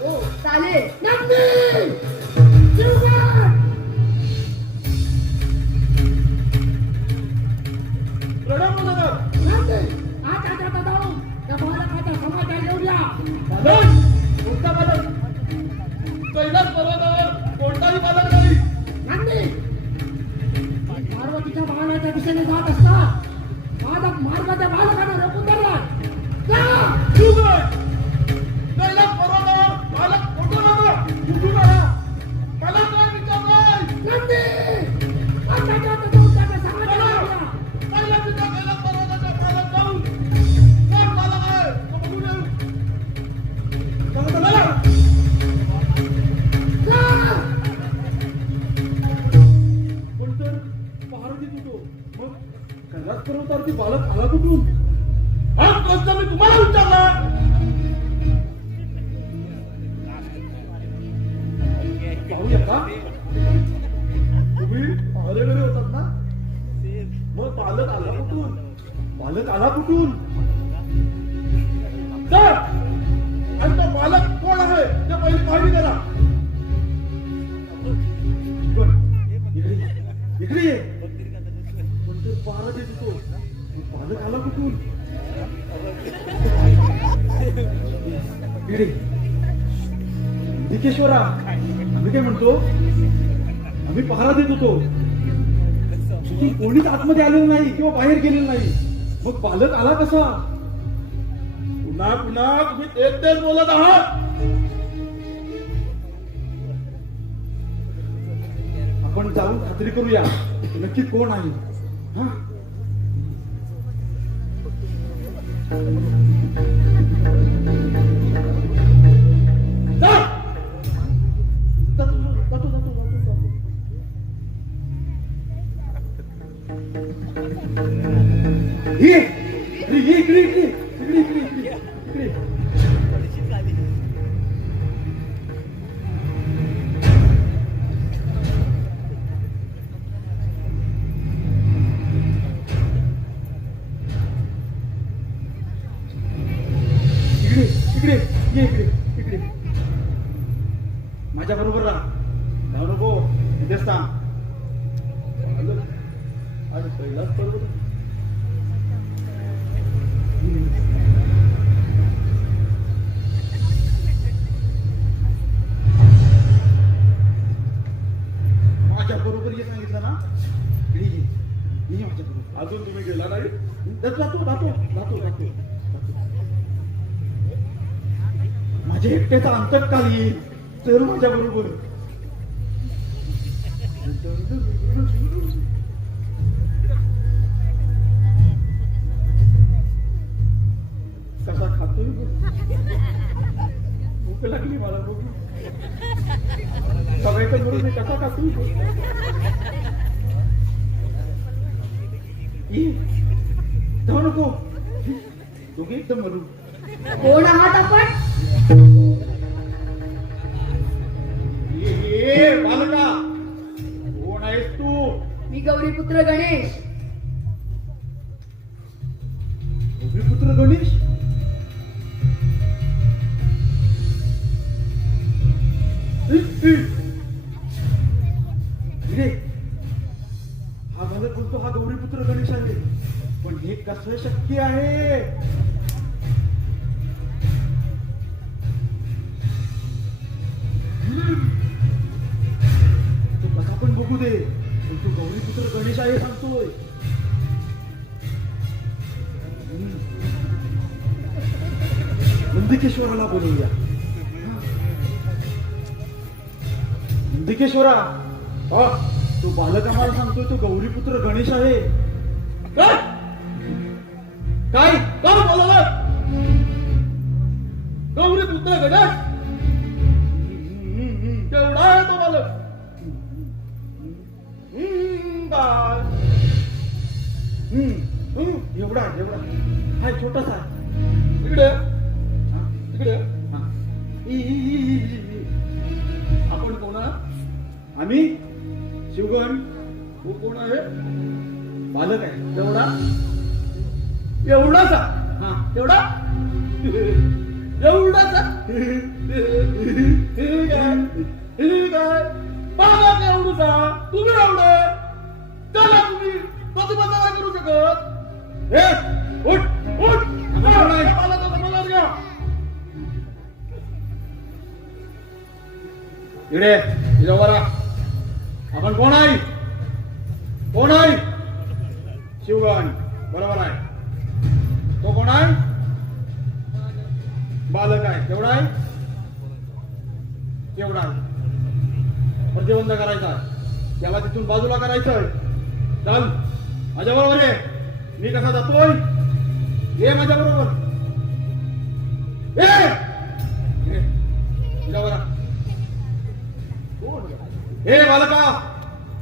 हो, चालेल. नंदी, शिवगण, प्रणाम महाराज. नंदी, आता जाऊन त्या बालकाचा समाचार घेऊया. बालक? कोणता बालक? कैलास पर्वतावर कोणताही बालक नाही. नंदी, पार्वतीच्या बाळाच्या दिशेने जात असतात मार्ग त्या बालकाने रोखून धरला. जा. शिवगण, कैलास पर्वतावर बालक कुठून आला? कुठून आला? मला काय विचारलंय? नंदी, आता जाऊन त्याचा समाचार घेऊया. पहिला तिथं कैलास पर्वताच्या बालक जाऊन कोण बालक आहे तो बघून येऊ. चला. पण तर पार्वती तुटो मग कैलास पर्वतावरती बालक आला कुठून? हा प्रश्न मी तुम्हाला विचारला. जाऊया का? तुम्ही पहारेकडे होतात ना? मग बालक आला कुठून? बालक आला कुठून? चल, आणि तो निकेश्वरा, आम्ही काय म्हणतो, आम्ही पहारा देत होतो की कोणीच आतमध्ये आलेलं नाही किंवा बाहेर गेलेलं नाही, मग बालक आला कसा? पुन्हा पुन्हा तुम्ही तेच तेच बोलत आहात. आपण जाऊन खात्री करूया नक्की कोण आहे. हा, जा. जातो. इकडे. इकडे. माझ्या बरोबर राहा, जाऊ नको, इथेच थांब. आणि पहिलाच बरोबर माझ्या बरोबर ये सांगितलं ना. ये माझ्या बरोबर. अजून तुम्ही गेला नाही? जातो. माझ्या एकट्याचा अंतकाल येईल तर माझ्या बरोबर. कसा खातोय भूक लागली मला. बघू सगळ्याच्या बरोबर कसा खातोय. जाऊ नको, दोघे एकदम मरू. कोण आहात आपण? ये बालका, कोण आहेस तू? मी गौरीपुत्र गणेश. पुत्र गणेश? हा बालक बोलतो हा गौरीपुत्र गणेश आहे, पण हे कसं शक्य आहे? तो कसा पण बघू दे, पण तू गौरीपुत्र गणेश आहे सांगतोय. नंदिकेश्वराला बोलवूया. नंदिकेश्वरा, तो बालक आम्हाला सांगतोय तो गौरीपुत्र गणेश आहे. काय बोलवलं? गौरीपुत्र गणेश केवढा आहे तो बालक? एवढा हाय, छोटासा. इकडे आपण कोण? आम्ही शिवगण. तू कोण आहे? बालक आहे. एवढासा. हा, एवढासा. ठीक आहे. बालक एवढूसा, तुम्ही एवढे. चला तुम्ही प्रतिबंध नाही करू शकत. उठ. बालकाचा बोलायला घ्या. इकडे आपण कोण आहे? शिवगण. बरोबर आहे. तो कोण आहे? बालक आहे. केवढा आहे? प्रतिबंध करायचा आहे, त्याला तिथून बाजूला करायचंय. चल माझ्या बरोबर ये. मी कसा जातोय? ये माझ्या बरोबर. हे बालका,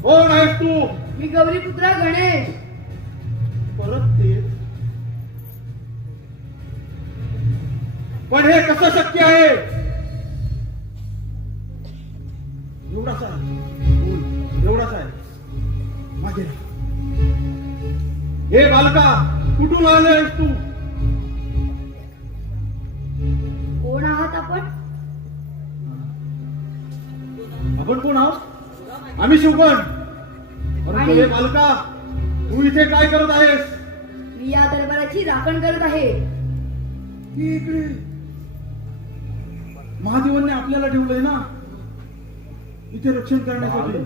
कोण आहेस तू? मी गौरीपुत्र गणेश. परत ते. पण हे कसं शक्य आहे? एवढाच आहे. मागे हे बालका, कुठून आलेस तू? कोण आहात आपण? आपण कोण आहोत? आम्ही शिवगण. परंतु हे बालका, तू इथे काय करत आहेस? मी या दरबाराची राखण करत आहे. महादेवांनी आपल्याला ठेवलंय ना इथे रक्षण करण्यासाठी.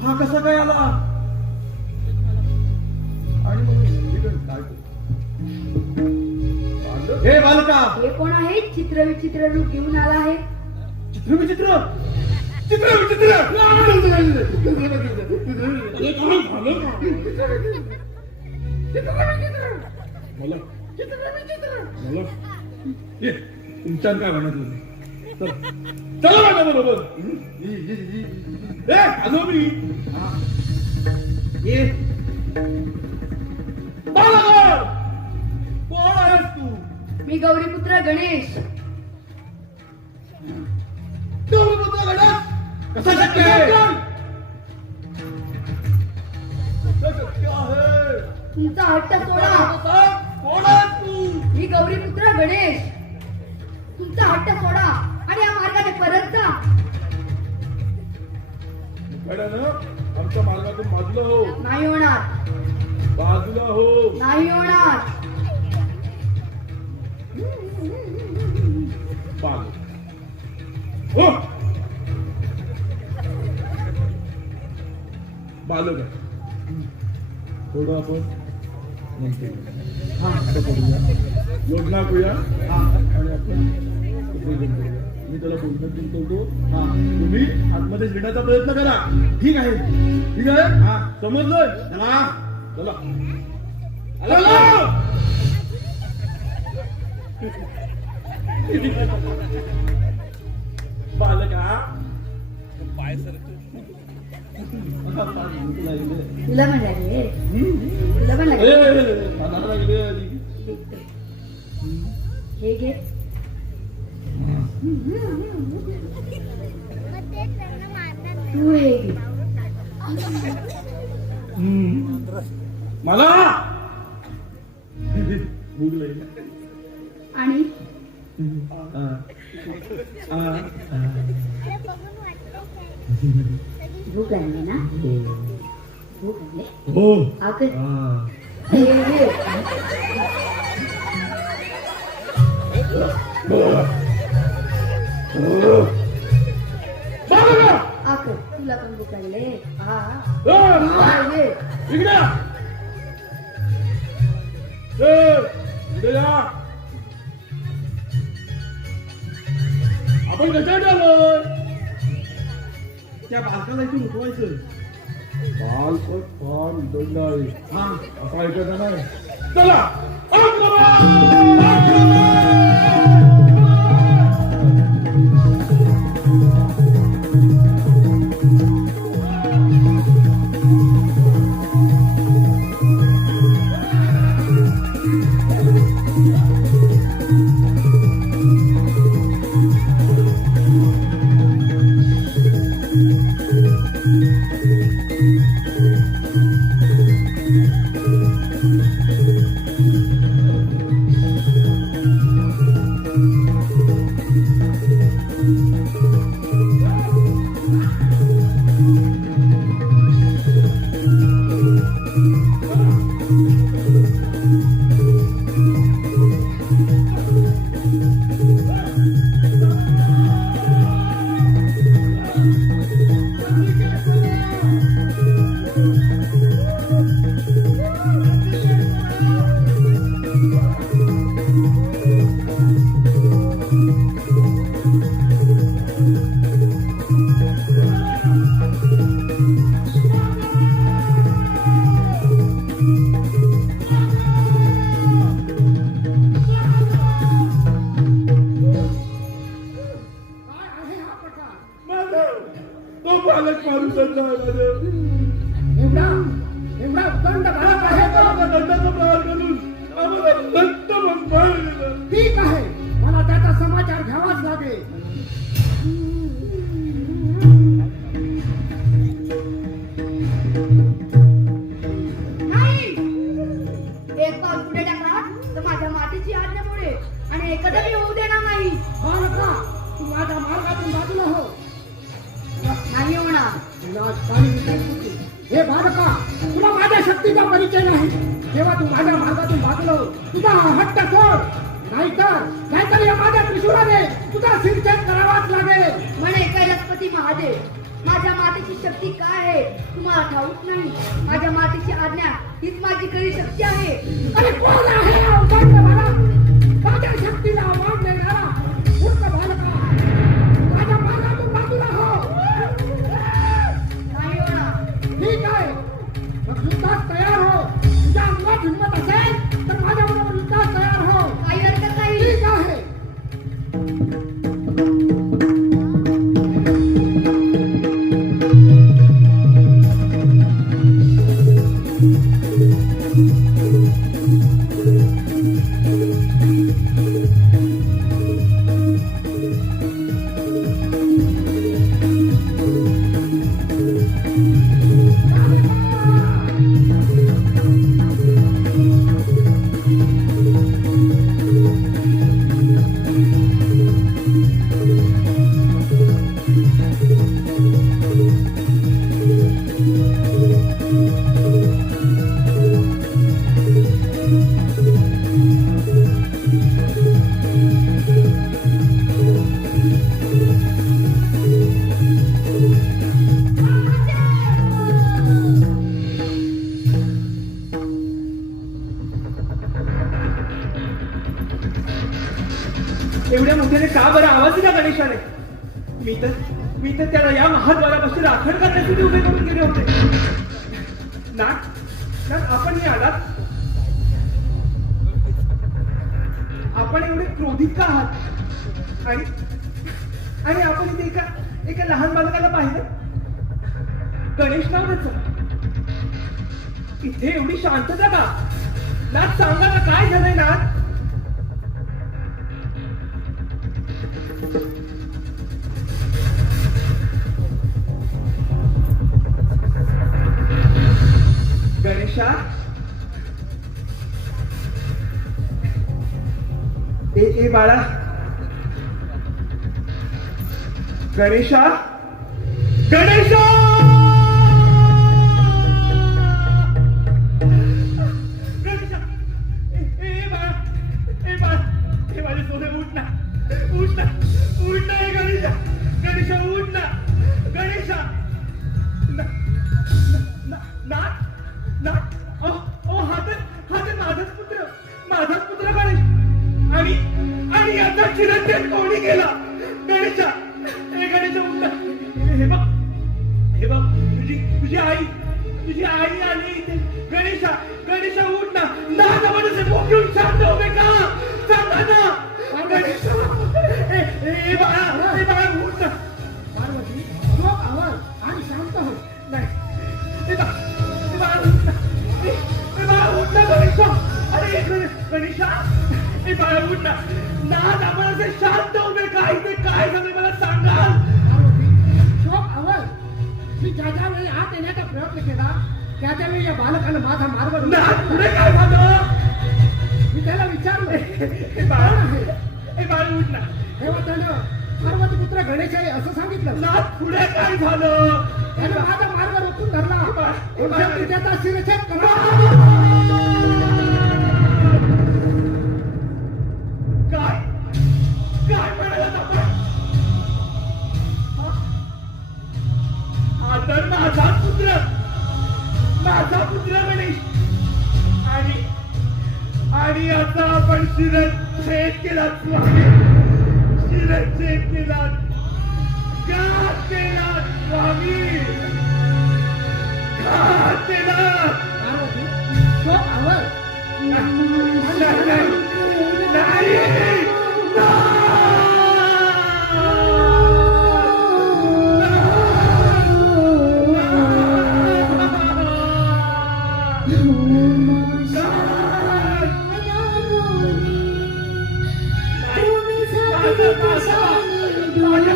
हा कसा काय आला? आणि हे बालका, हे कोण आहे? चित्रविचित्र रूप घेऊन आला आहे. चित्रविचित्र चित्रविचित्र मला ये, तुमच्यात काय म्हणत होते? चला माझ्या बरोबर. आलो मी. ये बालका, कोण आहेस तू? मी गौरीपुत्र गणेश. गौरीपुत्र गणेश कसा शक्य आहे? कसं शक्य आहे? तुमचा हट्ट सोडा. कोण आहेस तू? मी गौरीपुत्र गणेश. तुमचा हट्ट सोडा आणि या मार्गाने परत जा. मुखाड्यानं आमच्या मार्गातून बाजूला हो. नाही होणार. बाजूला हो. नाही होणार. बाजू हो. बालक आहे. थोडं आपण नंतर करूया, योजना करूया आणि आपण मी त्याला बोलण्यात गुंतवतो. तुम्ही आतमध्ये शिरण्याचा प्रयत्न करा. ठीक आहे? ठीक आहे? समजलं? चला बालका, पाय सर तुला पण लागले. तुला पण लागले. हे घे. तू हे घे. मला भूक लागली. आणि भूक लागली ना? भूक लागली. हो. आकर. हे घे. आकर. तुला पण भूक लागले. हा घे. इकडे या. आपण कशासाठी आलोय? त्या बालकाला इथून उठवायचं. बालपण फार दंड आहे. असं ऐकायचं नाही. चला तो बालक मारू शकला एवढा दंड भरत आहे का? दंडाचा प्रहार करून आम्हाला दत्त बंधायला. ठीक आहे, मला त्याचा समाचार घ्यावाच लागेल. नाही. एक पाऊल पुढे टाकला तर माझ्या मातीची आज्ञामुळे आणि हे कदापि होऊ देणार नाही. बालका, तू माझ्या मार्गातून बाजूला हो. नाही होणार. तुला काही विचारत होते. हे बालका, तुला माझ्या शक्तीचा परिचय नाही. तेव्हा तू माझ्या मार्गातून बाजूला हो. तुझा हा हट्ट सोड, नाहीतर या माझ्या त्रिशूळाने शक्ती महादेव. माझ्या मातेची शक्ती काय आहे तुम्हाला ठाऊक नाही. माझ्या मातेची आज्ञा हीच माझी खरी शक्ती आहे. अरे कोण आहे अवघड मला माझ्या शक्तीला आव्हान देणारा मूर्ख बालका? माझ्या मार्गातून बाजूला हो. नाही होणार. ठीक आहे, मग युद्धात तयार हो. तुझ्या अंगात हिंमत असेल तर माझ्याबरोबर युद्धात तयार हो. काही हरकत नाही. ठीक आहे. एवढ्या मोठ्याने का बरं आवाज दिला गणेशाने? मी तर त्याला या महाद्वारापासून राखण करण्यासाठी उभे करून गेले होते. नाथ आपण हे आलात. आपण एवढे क्रोधित का आहात? आणि आपण इथे एका लहान बालकाला पाहिलं. गणेश नाव त्याचं. इथे एवढी शांतता का? नाथ सांगा ना, काय झालंय नाथ? गणेशा, ए बाळा, गणेशा, गणेशा, गणेशा, ए बाळा, हे माझे सोने, उठ ना, उठ ना, उठ ना, गणेशा, गणेशा, उठ ना, गणेशा. माझाच पुत्र गणेश. आणि याचा चिरंजीव कोणी केला? गणेशा, हे गणेशा, उठ. हे बघ तुझी आई आली इथे. गणेशा, गणेशा, उठ ना. नागामध्ये मुख घेऊन शांत उभे का? सांगा ना गणेशा. हे बाळा, उठ ना. पार्वती, झोप आवाज आणि शांत हो. नाही, हे बाळा, उठ ना. हे बाळा, उठ ना गणेशा. अरे गणेशा, हे बाळा, उठ ना. नाथ, आपण असे शांत उभे का? इथे काय झालं मला सांगाल? पार्वती, झोप आवाज. मी ज्या वेळी आत येण्याचा प्रयत्न केला त्यावेळी या बालकानं माझा मार्ग नाथ, पुढे काय झालं? मी त्याला विचारलं, हे बाळा, उठ ना. तेव्हा त्यानं पार्वती पुत्र गणेश आहे असं सांगितलं. नाथ, पुढे काय झालं? त्यानं माझा मार्ग रोखून धरला. शेवटी त्याचा शिरछेद करा. काय म्हणाला आपण? हा तर माझा पुत्र गणेश. आणि आता आपण शिरच्छेद केला स्वामी. शिरच्छेद केला. घात केला स्वामी. घात केला. पार्वती, झोप आवाज. नाही. माझा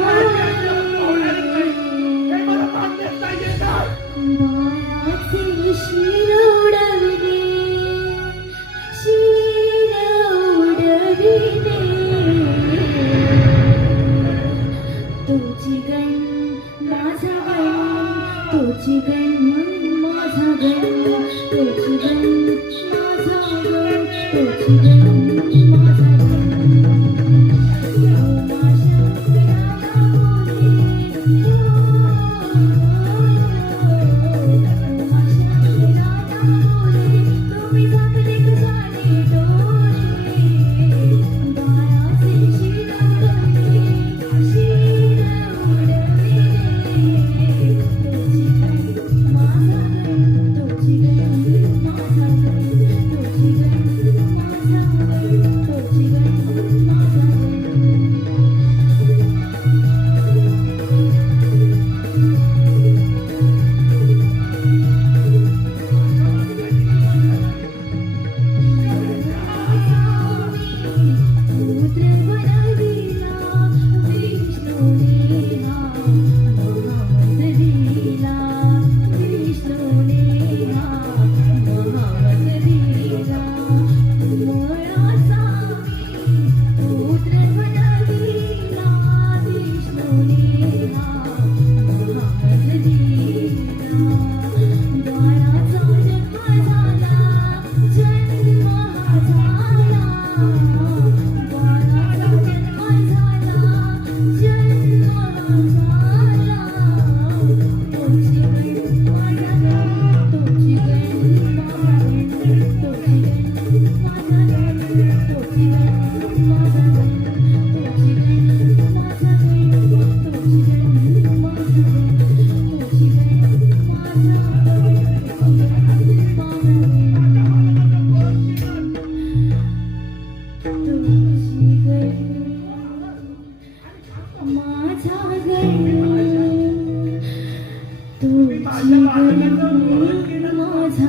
माझा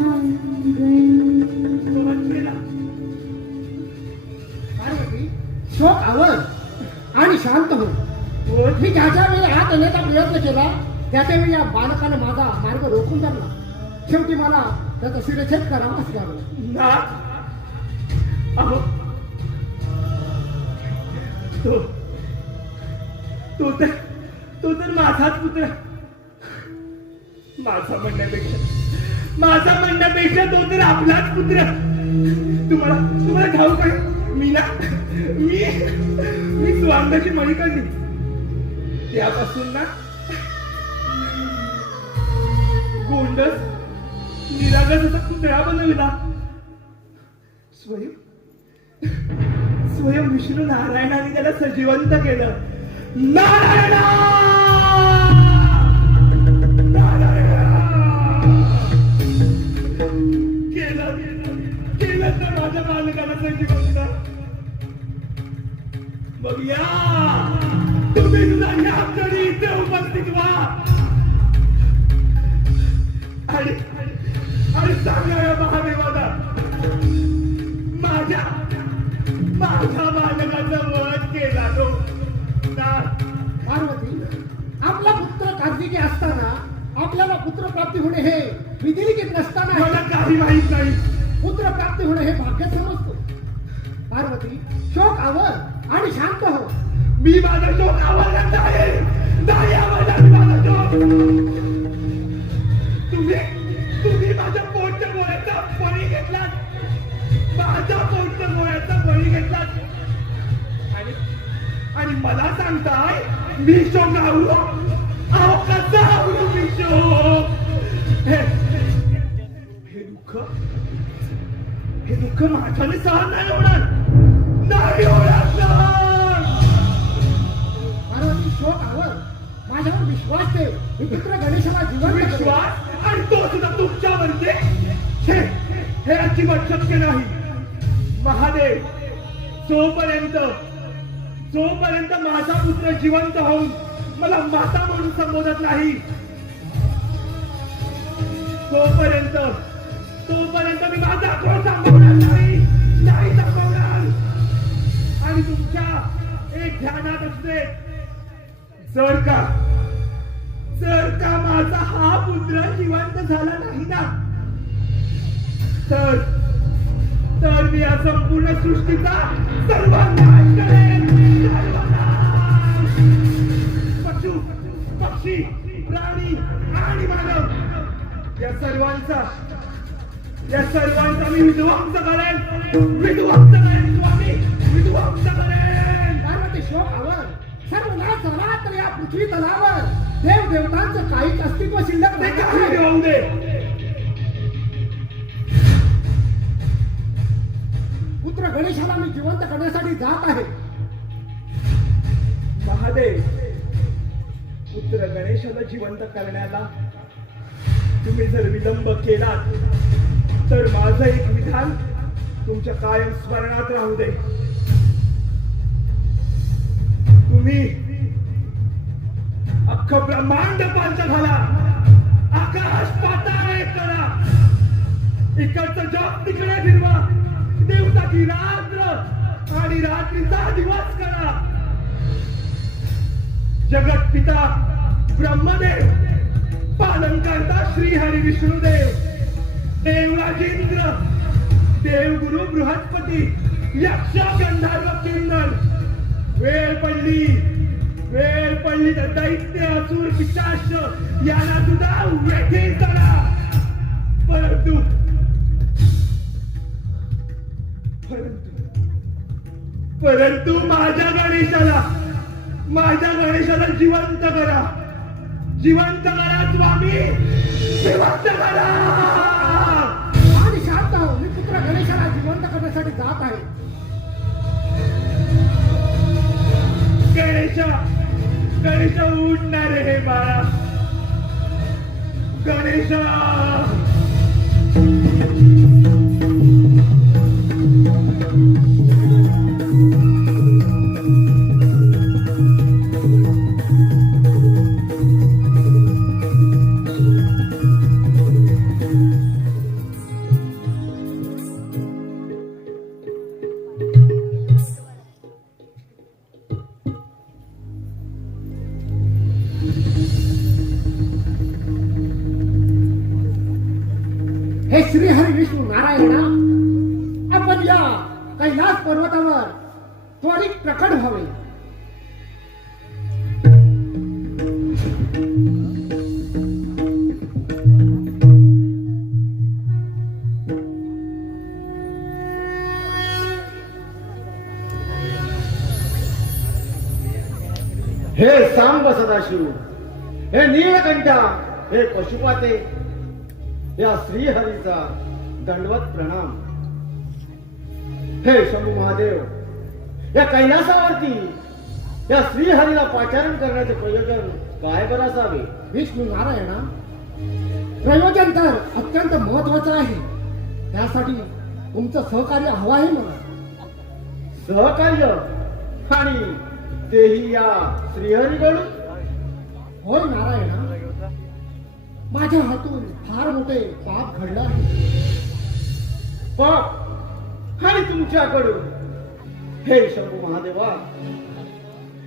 पार्वती शोक आवर आणि शांत हो. मी ज्याच्या वेळी हात आणण्याचा प्रयत्न केला त्याच्या वेळी या बालकानं माझा मार्ग रोखून धरला. शेवटी मला त्याचा शिरछेद करावाच लागला. अहो तो तर माझाच पुत्र. माझा म्हणण्यापेक्षा तो तर आपलाच पुत्र. तुम्हाला ठाऊक आहे मी स्वांगाची मळी काढली त्यापासून ना गोंडस निरागस असा पुतळा बनवला. स्वयं विष्णू नारायणाने त्याला सजीवंत केलं. नारायणा केलं तर माझ्या बालकाला सजीवंत. मग या तुम्ही सुद्धा या क्षणी इथे उपस्थित व्हा आणि सांगा या महादेवाला माझ्या बालकाचा वध केला तो. पार्वती आपला पुत्र कार्तिकी असताना आपल्याला पुत्र प्राप्ती होणे हे विधिलिखित नसताना मला काही माहित नाही. पुत्र प्राप्ती होणे हे भाग्य समजतो. पार्वती शोक आवर आणि शांत हो. मी माझा शोक आवडला नाही आवडला माझा शोक. तुम्ही माझ्या पोटच्या गोळ्याचा बळी घेतलात. माझ्या पोटच्या गोळ्याचा बळी घेतलात आणि मला सांगताय मी शोक आवडू. अहो कसा आवडू मी शोक. हे दुःख माझ्याने सहन नाही होणार. नाही होणार. पार्वती शोक आवर माझ्यावर विश्वास ठेव. मी पुत्र गणेशाला जिवंत करेन. विश्वास आणि तो सुद्धा तुमच्यावरचे हे अजिबात शक्य नाही. महादेव जोपर्यंत माझा पुत्र जिवंत होऊन मला माता म्हणून संबोधत नाही तोपर्यंत मी माझा क्रोध संपवणार नाही संपवणार. आणि तुमच्या एक ध्यानात असते जर का माझा हा पुत्र जिवंत झाला नाही ना तर मी या संपूर्ण सृष्टीचा सर्वनाश करेन. पशु पक्षी प्राणी आणि मानव या सर्वांचा मी विध्वंस करेन स्वामी. विध्वंस करेन. पार्वती शोक आवर सर्वनाश झाला तर या पृथ्वी तलावर देव देवतांचं काहीच अस्तित्व शिल्लक ते नाही. काही होऊ दे. पुत्र गणेशाला मी जिवंत करण्यासाठी जात आहे. महादेव पुत्र गणेशाला जिवंत करण्याला तुम्ही जर विलंब केला तर माझं एक विधान तुमच्या कायम स्मरणात राहू दे. तुम्ही अख्खं ब्रह्मांड पांच घाला. आकाश पाताळ एक करा. इकडचं जग तिकडे फिरवा. दिवसाची रात्र आणि रात्रीचा दिवस करा. जगत पिता ब्रह्मदेव पालन करता श्री हरी विष्णुदेव देवराजेंद्र देवगुरु बृहस्पती यक्ष गंधर्व किन्नर. वेळ पडली तर दैत्य असुर पिशाच यांना सुद्धा वेठीस धरा. परंतु माझ्या गणेशाला जिवंत करा स्वामी. जिवंत करा. आणि शांत हो. मी पुत्र गणेशाला जिवंत करण्यासाठी जात आहे. गणेश उठणार हे बाळा. गणेशा हे श्रीहरी विष्णू नारायणा, आपण या कैलास पर्वतावर त्वरित प्रकट व्हावे. हे सांब सदाशिव, हे नीलकंठा, हे पशुपाते, या श्रीहरीचा दंडवत प्रणाम. हे शंभू महादेव, या कैलासावरती या श्रीहरीला पाचारण करण्याचे प्रयोजन काय बरं असावे? विष्णू नारायणा, प्रयोजन तर अत्यंत महत्वाचं आहे. त्यासाठी तुमचं सहकार्य हवं आहे मला. सहकार्य? आणि तेही या श्रीहरीकडून? होय नारायणा, माझ्या हातून फार मोठे पाप घडलं आहे. पाप? आणि तुमच्याकडून? हे शंभू महादेवा,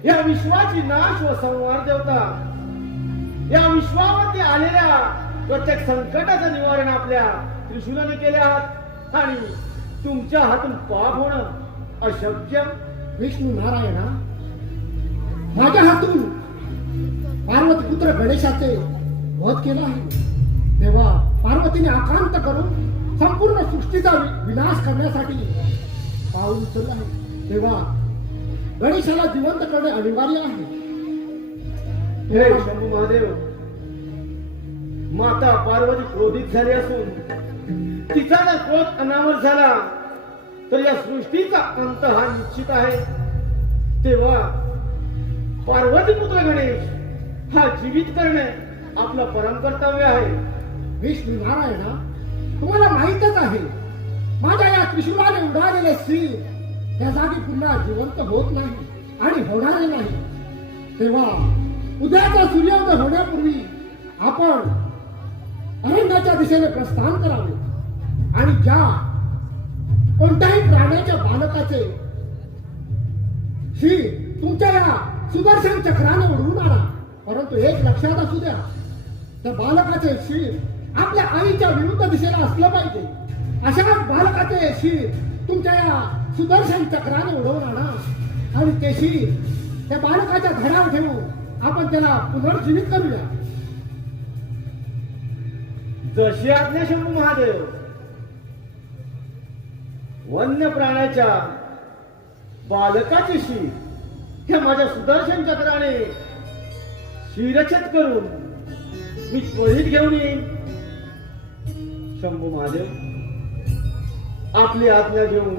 या विश्वाची नाश व संहार देवता, या विश्वावरती आलेल्या प्रत्येक संकटाचं निवारण आपल्या त्रिशूलाने केले आहात आणि तुमच्या हातून पाप होणं अशक्य. विष्णू नारायणा, माझ्या हातून पार्वती पुत्र गणेशाचे वध केला आहे. तेव्हा पार्वतीने आकांत करून संपूर्ण सृष्टीचा विनाश करण्यासाठी पाऊल उचललं आहे. तेव्हा गणेशाला जिवंत करणे अनिवार्य आहे. हे शंभू महादेव, माता पार्वती क्रोधित झाली असून तिचा जर क्रोध अनावर झाला तर या सृष्टीचा अंत हा निश्चित आहे. तेव्हा पार्वती पुत्र गणेश हा जीवित करणे आपलं परम कर्तव्य आहे. विष्णू नारायणा, तुम्हाला माहीतच आहे, माझ्या या त्रिशूलाने उडालेले स्त्री त्या जागी पुन्हा जिवंत होत नाही आणि होणारे नाही. तेव्हा उद्याचा सूर्योदय होण्यापूर्वी आपण अरण्याच्या दिशेने प्रस्थान करावे आणि ज्या कोणत्याही प्राण्याच्या बालकाचे श्री तुमच्या या सुदर्शन चक्राने उडवून आणा. परंतु एक लक्षात असू द्या, त्या बालकाचे शीर आपल्या आईच्या विरुद्ध दिशेला असलं पाहिजे. अशा बालकाचे शीर तुमच्या या सुदर्शन चक्राने उडवून आणा आणि ते शीर त्या बालकाच्या धडावर ठेवून आपण त्याला पुनर्जीवित करूया. जशी आज्ञा शंभू महादेव. वन्य प्राण्याच्या बालकाची शीर हे माझ्या सुदर्शन चक्राने शिरच्छेद करून मी त्वरित घेऊन येईन. शंभू महादेव, आपली आज्ञा घेऊन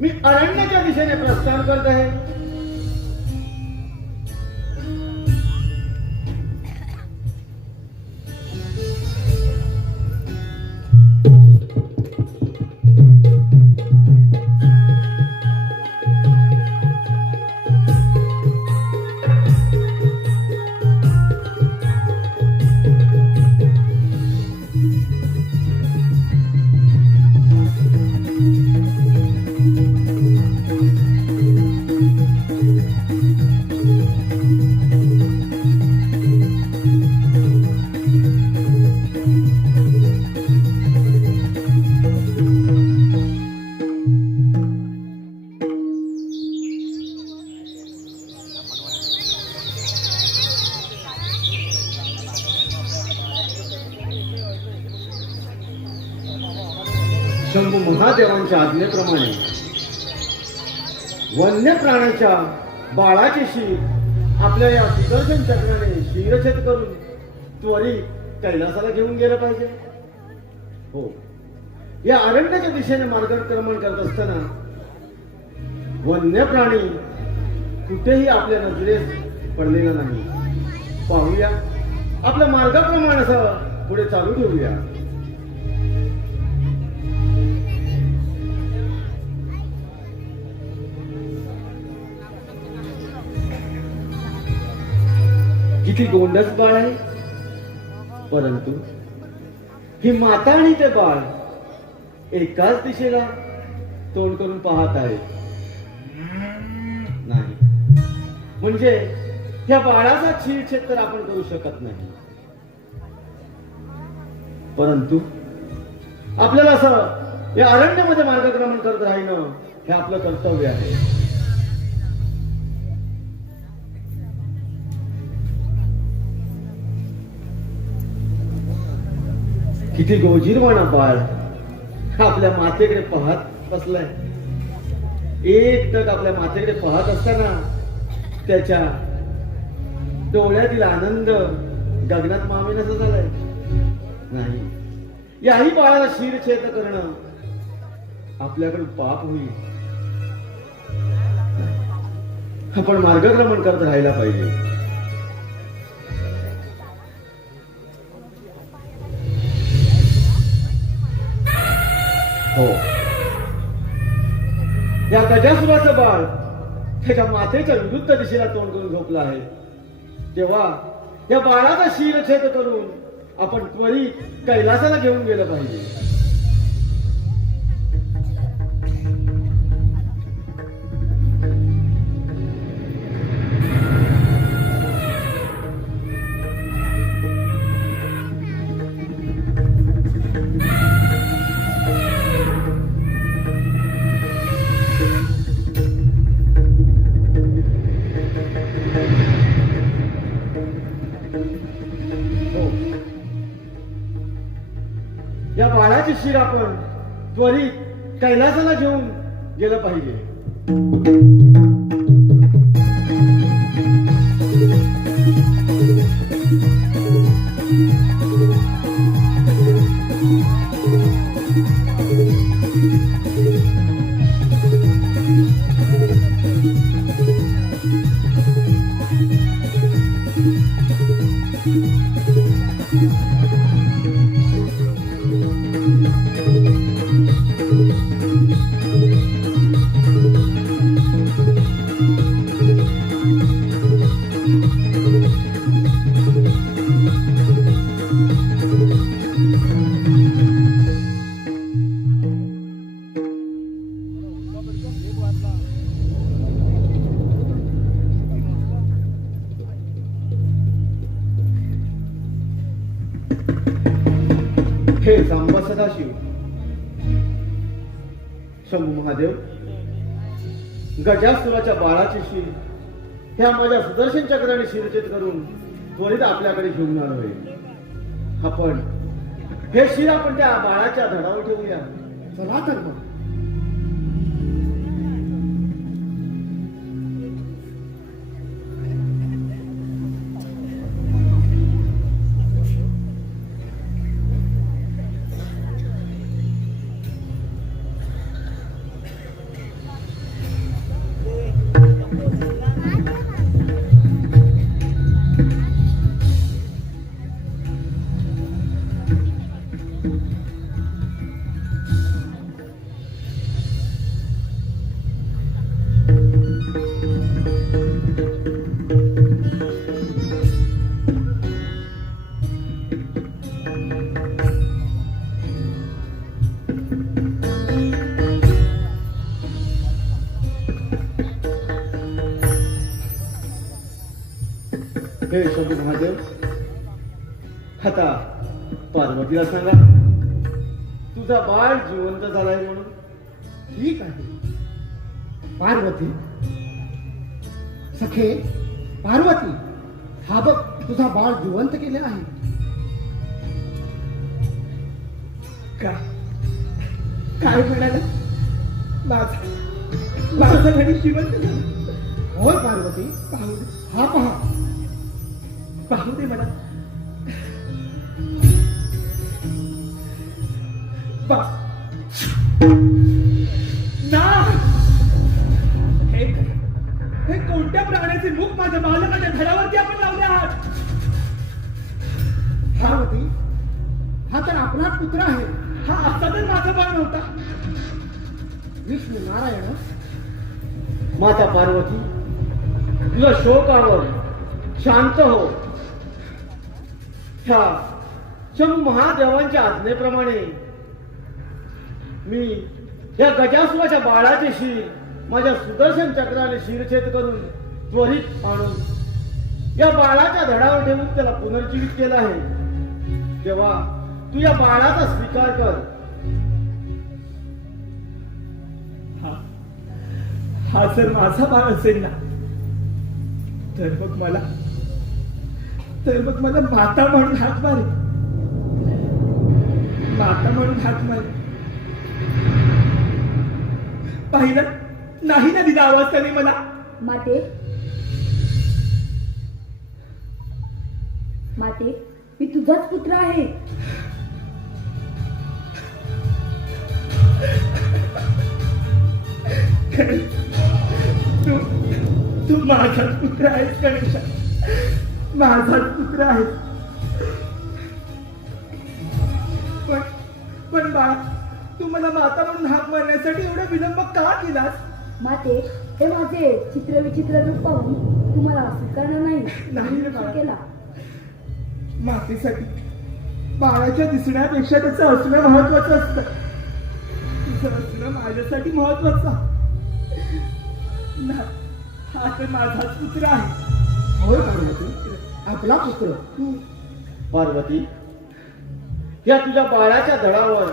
मी अरण्याच्या दिशेने प्रस्थान करत आहे. शंभू महादेवांच्या आज्ञेप्रमाणे वन्य प्राण्याच्या बाळाची शीर आपल्या या सुदर्शन चक्राने शिरच्छेद करून त्वरित कैलासाला घेऊन गेलं पाहिजे. हो, या अरण्याच्या दिशेने मार्गक्रमण करत असताना वन्य प्राणी कुठेही आपल्या नजरेस पडलेला नाही. पाहूया, आपल्या मार्गाप्रमाणे असं पुढे चालू ठेवूया. किती गोंडस बाळ आहे, परंतु ही माता आणि ते बाळ एकाच दिशेला तोंड करून पाहत आहे. नाही म्हणजे त्या बाळाचा छेद तर आपण करू शकत नाही, परंतु आपल्याला असं या अरण्यामध्ये मार्गक्रमण करत राहणं हे आपलं कर्तव्य आहे. किती गोजीरवाणा बाळ आपल्या मातेकडे पाहत बसलाय. एक टक आपल्या मातेकडे पाहत असताना त्याच्या डोळ्यातील आनंद गगनात मावेनासा झालाय. नाही, याही बाळाला शिरछेद करणं आपल्याकडून पाप होईल. आपण मार्गक्रमण करत राहायला पाहिजे. हो, या गजासुराचं बाळ त्याच्या मातेच्या विरुद्ध दिशेला तोंड करून झोपलं आहे. तेव्हा या बाळाचा शिरछेद करून आपण त्वरित कैलासाला घेऊन गेलं पाहिजे. हो, या बाळाची शिर आपण त्वरित कैलासाला घेऊन गेलं पाहिजे. हे सांबा सदाशिव, शंभू महादेव, गजासुराच्या बाळाची शिर ह्या माझ्या सुदर्शन चक्राने शिरछेद करून त्वरित आपल्याकडे घेऊन आलो आहे. आपण हे शिर आपण त्या बाळाच्या धडावर ठेवूया. चला तर मग. हे शंभू महादेव, आता पार्वतीला सांगा तुझा बाळ जिवंत झालाय म्हणून. ठीक आहे पार्वती. सखे पार्वती, हा बघ तुझा बाळ जिवंत केले आहे. काय म्हणाला? माझं घरी जिवंत झालं. होय पार्वती, पाहू दे, हा पहा. पाहू दे मला. ना, हे कोणत्या प्राण्याचे मुख माझ्या बालकाच्या घरावरती आपण लावले आहात? पार्वती, हा तर आपलाच पुत्र आहे. हा असा तर माझा बाळ नव्हता. विष्णू नारायण, माता पार्वती, तुझा शोकावर शांत हो. ह्या शंभू महादेवांच्या आज्ञेप्रमाणे मी या गजासुराच्या बाळाचे शिर माझ्या सुदर्शन चक्राने शिरछेद करून त्वरित आणून या बाळाच्या धडावर ठेवून त्याला पुनर्जीवित केलं आहे. तेव्हा तू या बाळाचा स्वीकार कर हा जर माझा बाळ असेल ना, तर मग मला माता म्हणून हाक मारे, माता म्हणून हाक मारे. पाहिलं नाही ना दिला आवाज त्याने मला. माते मी तुझाच पुत्र आहे. तू माझाच पुत्र आहेस गणेशा, माझाच पुत्र आहेस. पण बाळा, तू मला माता म्हणून हाक मारण्यासाठी एवढा विलंब का केलास? माते हे माझे चित्र विचित्र रूप पाहून तुम्हाला स्वीकारणार नाही रे बाळा. केला. मातेसाठी बाळाच्या दिसण्यापेक्षा त्याचं असणं महत्वाचं असतं. तुझं असणं माझ्यासाठी महत्वाचं. नाही, हा तर माझाच पुत्र आहे. होय पार्वती, आपला पुत्र. पार्वती, या तुझ्या बाळाच्या धडावर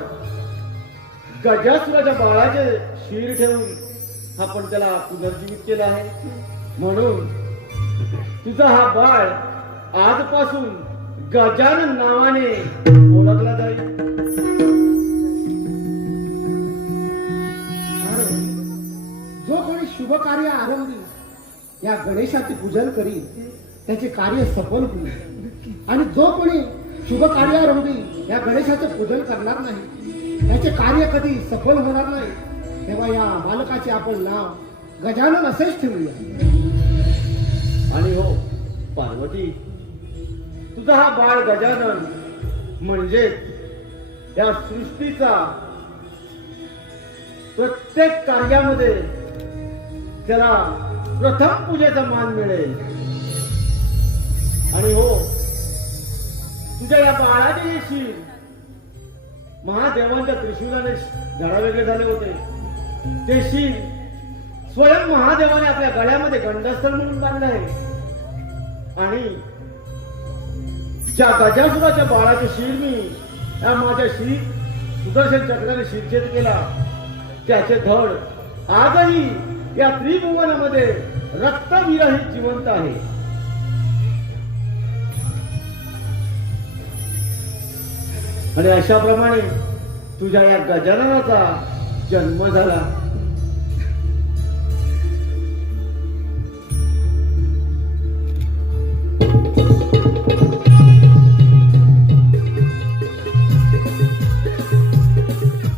गजासुराच्या बाळाचे शिर ठेवून आपण त्याला पुनर्जीवित केलं आहे. म्हणून तुझा हा बाळ आजपासून गजानन नावाने ओळखला जाईल. जो कोणी शुभ कार्य आरंभी या गणेशाचे पूजन करील त्याचे कार्य सफल होईल, आणि जो कोणी शुभ कार्यारंभी या गणेशाचे पूजन करणार नाही त्याचे कार्य कधी सफल होणार नाही. तेव्हा या बालकाचे आपण नाव गजानन असेच ठेवूया. आणि हो पार्वती, तुझा हा बाळ गजानन म्हणजे या सृष्टीचा प्रत्येक कार्यामध्ये त्याला प्रथम पूजेचा मान मिळेल. आणि हो, तुझ्या या बाळाचे जे शीर महादेवांच्या त्रिशूलाने धडावेगळे झाले होते, ते शीर स्वयं महादेवाने आपल्या गळ्यामध्ये गंडस्थळ म्हणून बांधलं आहे. आणि ज्या गजासुराच्या बाळाचे शीर मी या माझ्या सुदर्शन चक्राने शिरछेद केला, त्याचे धड आजही या त्रिभुवनामध्ये रक्तविरहित जिवंत आहे. आणि अशा प्रमाणे तुझ्या या गजाननाचा जन्म झाला.